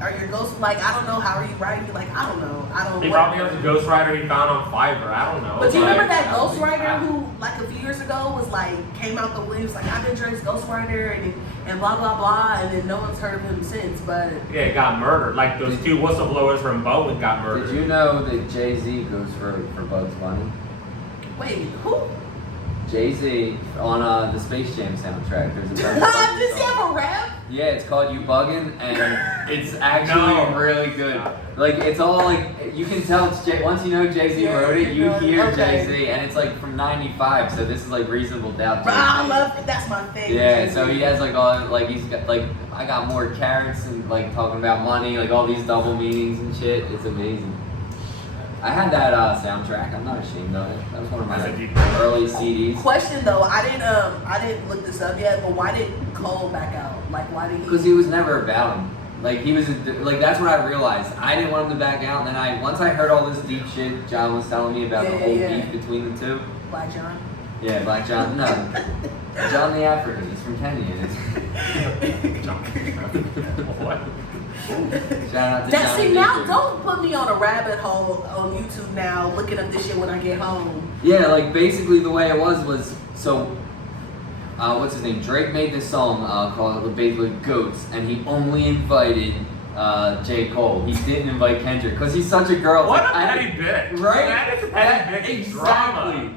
Are your ghost like I don't know? How are you writing? Like I don't know. I don't. He what- probably has a ghostwriter he found on Fiverr. I don't know. But do you remember that Like, ghostwriter who, like a few years ago, was like came out the woods like I've been Drake's ghostwriter and blah blah blah, and then no one's heard of him since. But Yeah, he got murdered. Like those two whistleblowers from Bowen got murdered. Did you know that Jay-Z goes for Bugs Bunny? wait, who? Jay-Z on the Space Jam soundtrack. There's a bunch of Bugs Does he songs. have a rap? Yeah, it's called You Buggin', and it's actually No. really good. Like, it's all like, you can tell it's once you know Jay-Z Yeah, wrote it, you hear okay. Jay-Z, and it's like from '95, so this is like Reasonable Doubt. Bro, I Jay-Z. love it. That's my favorite. Yeah, so he has like all, like he's got like, I got more carrots and like talking about money, like all these double meanings and shit. It's amazing. I had that soundtrack. I'm not ashamed of it. That was one of my That's a deep- early CDs. Question though, I didn't look this up yet, but why did Cole back out? Like why did he? Because he was never about him. Like he was, like that's what I realized. I didn't want him to back out, and then once I heard all this deep shit John was telling me about the Yeah, whole yeah. beef between the two. Black John. Yeah, Black John. No, John the African. He's from Kenya. What? Shout out to That, John see the now, Baker. don't put me on a rabbit hole on YouTube now, looking up this shit when I get home. Yeah, like basically the way it was so. What's his name? Drake made this song called basically Goats, and he only invited J. Cole. He didn't invite Kendrick because he's such a girl. It's What like, a I petty bit. Right? That is petty bit Exactly. drama.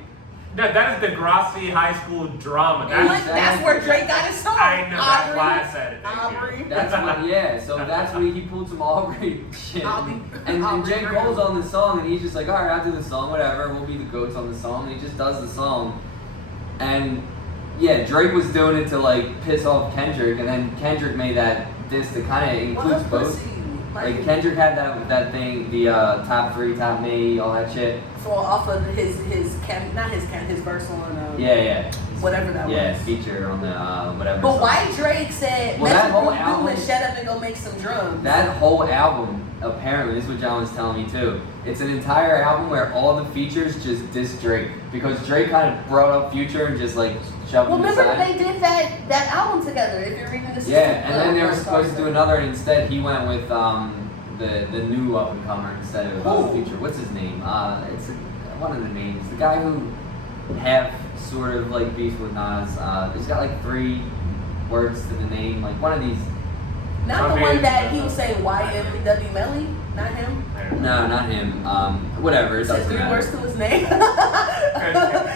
That is Degrassi High School drama. That's where Drake got his song. I know, that's Aubrey. why I said it. Thank you. Aubrey. That's what, yeah. So that's where he pulled some Aubrey shit. Aubrey- And Aubrey J. Graham. Cole's on the song, and he's just like, all right, I'll do the song, whatever. We'll be the goats on the song. And he just does the song, and yeah, Drake was doing it to like piss off Kendrick, and then Kendrick made that diss that kind of includes both. Like Kendrick had that thing, the top 3, top me, all that shit. So off of his verse on Yeah. whatever that Yeah, was. feature on the whatever. But song. why Drake said, Well, that whole "Let's do album- and shut up and go make some drums." That whole album, apparently, this is what John was telling me too. It's an entire album where all the features just diss Drake because Drake kind of brought up Future and just like shoved Well, him remember aside. they did that album together. If you're reading this, Yeah, and then they were supposed to do another, and instead he went with the new up and comer instead of Who? Future. What's his name? It's one of the names. The guy who have sort of like beef with Nas. He's got like 3 words to the name. Like one of these. Not the one that he was saying YMW Melly, not him. No, not him. Whatever. It Said doesn't 3 matter. words to his name.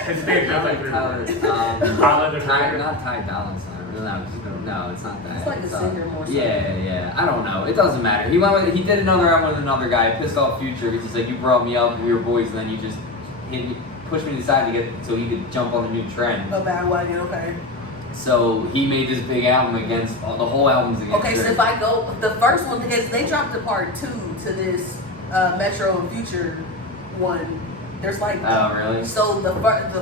His name just like Tyler, Tyler, the Ty, Creator. not Ty Dolla $ign. No, it's not that. It's like a singer more so. Yeah. I don't know. It doesn't matter. He did another album with another guy. Pissed off Future because he's like, you brought me up, we were boys, and then you just hit me, pushed me to the side to get so he could jump on the new trend. A bandwagon, okay. So he made this big album against the whole album's against. Okay, so Drake. if I go, the first one, because they dropped the part 2 to this Metro and Future one. There's like, Oh really? so the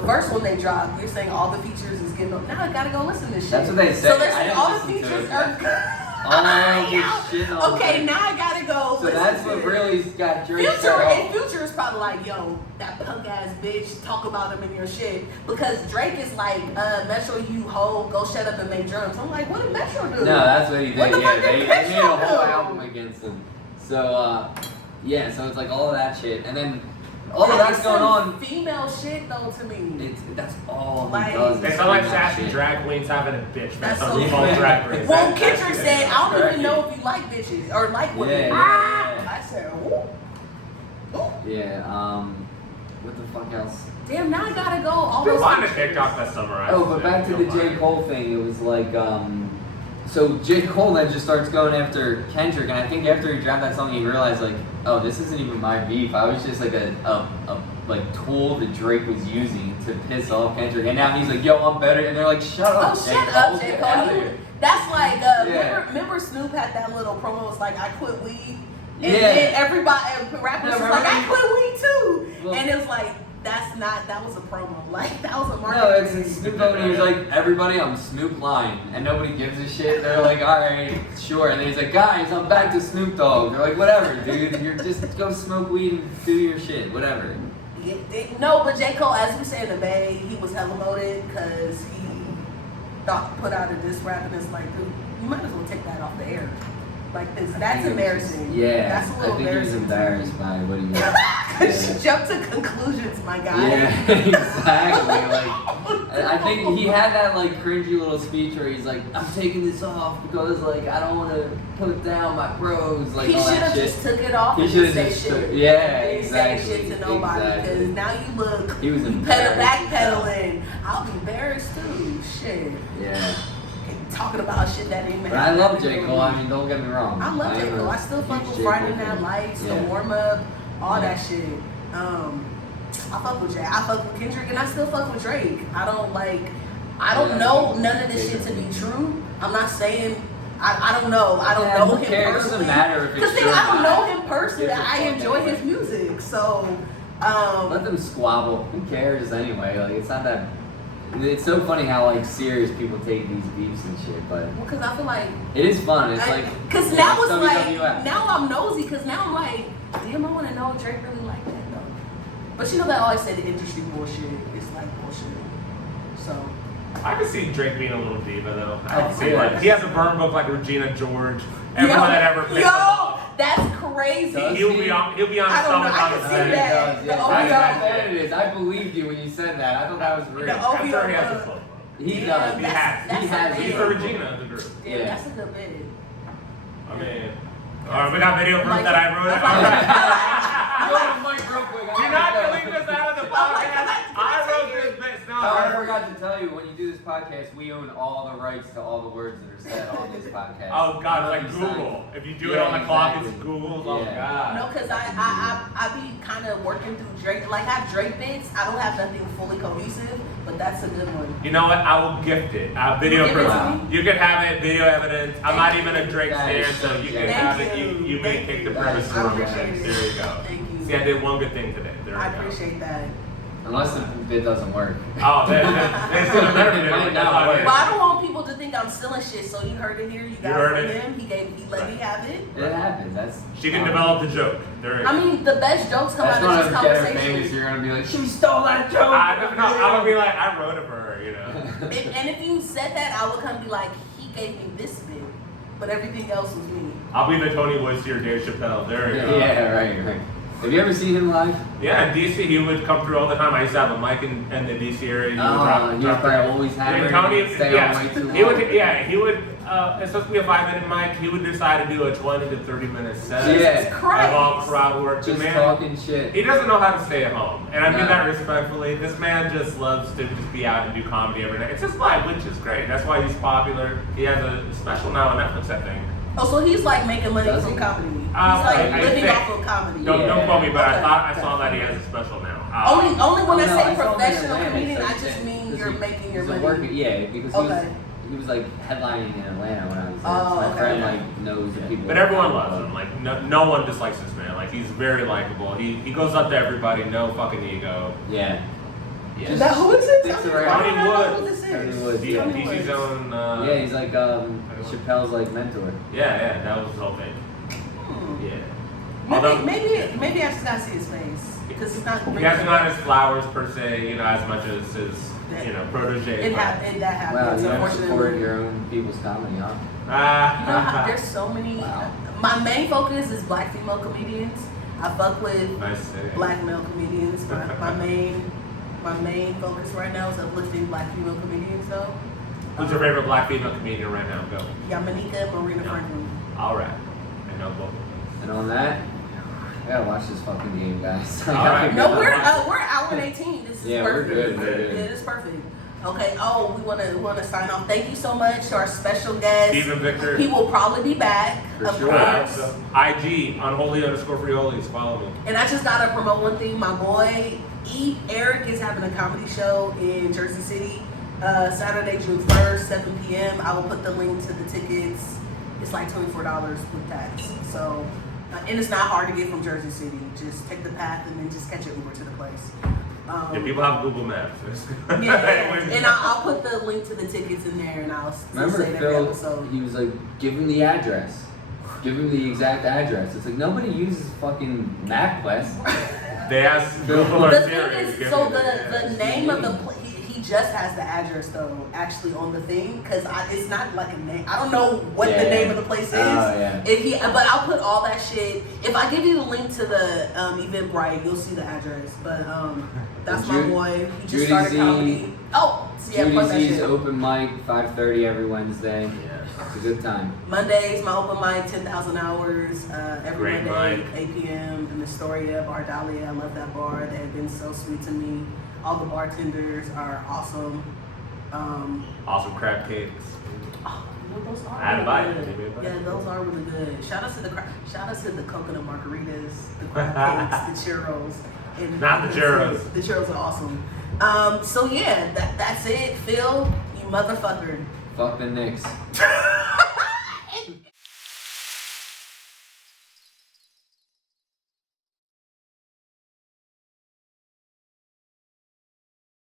first one they dropped, you're saying all the features is getting up. Now I gotta go listen to this shit. That's what they say. So they're I saying didn't all the listen to features it. are. Oh, just shit on Okay, Drake. now I gotta go. So listen that's to what it. really got Drake Future set and off. Future is probably like, yo, that punk ass bitch, talk about him in your shit. Because Drake is like, Metro, you hoe, go shut up and make drums. I'm like, what did Metro do? No, that's what he did. What the Yeah, fuck they did made a Metro whole do? album against him. So yeah, so it's like all of that shit, and then all of that's going on. Female shit though to me. That's all Like- he does. They is sound like female sassy shit. drag queens having a bitch. That's That's so on RuPaul's funny. Drag Race. Well, That's Kendrick said, I don't correct. even know if you like bitches or like women. Yeah, Ah! yeah. I said, ooh. Ooh. Yeah. What the fuck else? Damn, now I gotta go. All We'll those find a features. TikTok that summarizes Oh, but it. back to You'll the find J. it. Cole thing. It was like, so J. Cole then just starts going after Kendrick, and I think after he dropped that song, he realized like, oh, this isn't even my beef. I was just like a like tool that Drake was using to piss off Kendrick, and now he's like, yo, I'm better, and they're like, shut up, Oh, J. shut Cole, up, J. get Cole. out of You- here. That's like, Yeah. remember Snoop had that little promo. It's like, I quit weed. And Yeah. then everybody, rappers Yeah, was like, I remember? quit weed too. Well- And it was like, that was a promo. Like, that was a marketing. No, it's thing. Snoop Dogg, and he was like, everybody, I'm Snoop Lion, and nobody gives a shit. They're like, all right, sure. And then he's like, guys, I'm back to Snoop Dogg. They're like, whatever, dude. You're just go smoke weed and do your shit, whatever. No, but J. Cole, as we say in the Bay, he was hella molded because he put out a diss rap, and it's like, dude, you might as well take that off the air. like this. That's embarrassing. Yeah, That's a little I think he was embarrassing. embarrassed by what he did. Jump to conclusions, my guy. Yeah, exactly. Like, I think he had that like cringy little speech where he's like, "I'm taking this off because like I don't want to put down my pros." Like He all should that have shit. just took it off He and should've just say just shit. took- yeah, He didn't exactly, say shit to nobody exactly. because now you look. He was you pedal embarrassed. backpedaling. I'll be embarrassed too. Shit. Yeah, Talking about shit that didn't but I love J. Cole. I mean, don't get me wrong. I love J. Cole. I still fuck with Friday Night Lights, the warm up, all that shit. I fuck with Jay. I fuck with Kendrick, and I still fuck with Drake. I don't know none of this shit to be true. I'm not saying. I don't know. I don't know him It personally. doesn't matter if it's Because true or I don't not. know him personally. Give a I fuck enjoy anyway. his music. So, Let them squabble. Who cares anyway? Like it's not that. It's so funny how like serious people take these beefs and shit, but because I feel like. it is fun. It's like Because now it's like, WWF. now I'm nosy because now I'm like, damn, I want to know if Drake really like that though. But you know they always say the industry bullshit is like bullshit. So. I can see Drake being a little diva though. I Of can see like course. he has a burn book like Regina George. Everyone that ever picks him Yo, up. that's crazy. Does He'll be on I don't know, I can Summit see on the that. stage. The I OVO. bet it is. I believed you when you said that. I thought that was real. The I'm sure he has OVO. a club. He Yeah, does. He that's- has. that's He's a the bit. Regina of the group. Yeah, Yeah. that's a good bit. I mean, alright, we got video proof Like- that I wrote it. Go to the mic real quick. You're not gonna leave us out of the podcast. I wrote this bit. No, Oh, I forgot to tell you, when you do this podcast, we own all the rights to all the words that are said on this podcast. Oh God, like You sign- Google. If you do it Yeah, on the clock, it's exactly. Google. Oh Yeah. God. No, because I be kind of working through Drake. Like, I have Drake bits. I don't have nothing fully cohesive, but that's a good one. You know what? I will gift it. Video Give it proof. to me? You can have it. Video evidence. I'm not even a Drake That fan, is so so you can generous. have it. Thank You may Thank kick the you. premise I wrong. appreciate it. There you go. Thank you. See, I did one good thing today. There I we go. appreciate that. Unless the bit doesn't work. Oh, there's still a better video. Might That's not all it work. is. But I don't want people to think I'm stealing shit. So you heard it here. You got heard it it. from him. He let me have it. It happens. That's. She can develop the joke. There you go. I mean, the best jokes come That's out when of this I get her conversation. famous. You're gonna be like, she stole that joke. I'm gonna be like, I wrote it for her, you know. And if you said that, I would come be like, he gave me this bit, but everything else was me. I'll be the Tony Woods to your Dave Chappelle. There you go. Yeah, right. Have you ever seen him live? Yeah, in DC, he would come through all the time. I used to have a mic in the DC area. He would drop You was probably always And hammering. Tony, Stay on way too long. he would. It's supposed to be a 5-minute mic. He would decide to do a 20 to 30-minute set. Yeah. Christ. Of all crowd work. The Just man, talking shit. he doesn't know how to stay at home, and I mean No. that respectfully. This man just loves to just be out and do comedy every night. It's his life, which is great. That's why he's popular. He has a special now on Netflix, I think. Oh, so he's like making money Does from he? comedy. He's I like living think- off of comedy. Don't Yeah. quote me, but Okay. I thought I saw that he has a special now. Only when I No, say saw him in professional Atlanta, comedian, so I he just did. mean 'Cause you're he- making your he's a money. worker- yeah, because Okay. he was like headlining in Atlanta when I was there. Oh, So my okay. friend like knows the people. But everyone loves him. Like no one dislikes this man. Like he's very likable. He goes up to everybody. No fucking ego. Yeah. Is that who this is? Sticks I mean, around. why do I know Tony who this Tony is? Woods, He, yeah. Tony he's his Woods. own. Yeah, he's like Chappelle's like mentor. Yeah, that was his whole thing. Hmm. Yeah. Although Maybe I just gotta see his face because it's not. he hasn't got his flowers per se, as much as his protege. It but- happened. That Wow, happens. you haven't supported Unfortunately. your own people's comedy, huh? You know how there's so many. Wow. My main focus is black female comedians. I fuck with Nice city. black male comedians. My main focus right now is uplifting black female comedians though. Who's your favorite black female comedian right now? Go. Yamanika and Marina Yeah. Franklin. All right. I know both. And on that, I gotta watch this fucking game, guys. All right. No, we're hour and 18. This is Yeah, we're perfect. good, we're good. It is perfect. Okay. Oh, we wanna sign off. Thank you so much to our special guest. Steven Victor. He will probably be back, For of sure. course. IG unholy_frioles. Follow me. And I just gotta promote one thing. My boy Eric is having a comedy show in Jersey City, Saturday, June 1st, 7 p.m. I will put the link to the tickets. It's like $24 with tax. So, and it's not hard to get from Jersey City. Just take the path and then just catch an Uber to the place. If people have Google Maps. Yeah, and I'll put the link to the tickets in there, and I'll Remember say it every Phil? episode. He was like, give him the address. Give him the exact address. It's like nobody uses fucking MapQuest. They ask Google or The Siri. thing is, give so me the name of the he just has the address though, actually on the thing, because it's not like a name. I don't know what the Yeah. name of the place is. Oh, yeah. But I'll put all that shit. If I give you the link to the Eventbrite, you'll see the address. But that's my boy. He just Judy started Z. comedy. Oh, yeah, Judy plug that Z's shit. open mic, 5:30 every Wednesday. It's a good time. Mondays, my open mic, 10,000 hours. Every Great Monday, mic. 8 p.m. in Astoria, Bar Dahlia. I love that bar. They have been so sweet to me. All the bartenders are awesome. Awesome crab cakes. Oh, you know, those are I had to buy it. really Maybe good. I'll buy Yeah, it. those are really good. Shout out to the coconut margaritas, the crab cakes, the churros. And Not the churros. The churros are awesome. So yeah, that's it. Phil, you motherfucker. Fuck the Knicks.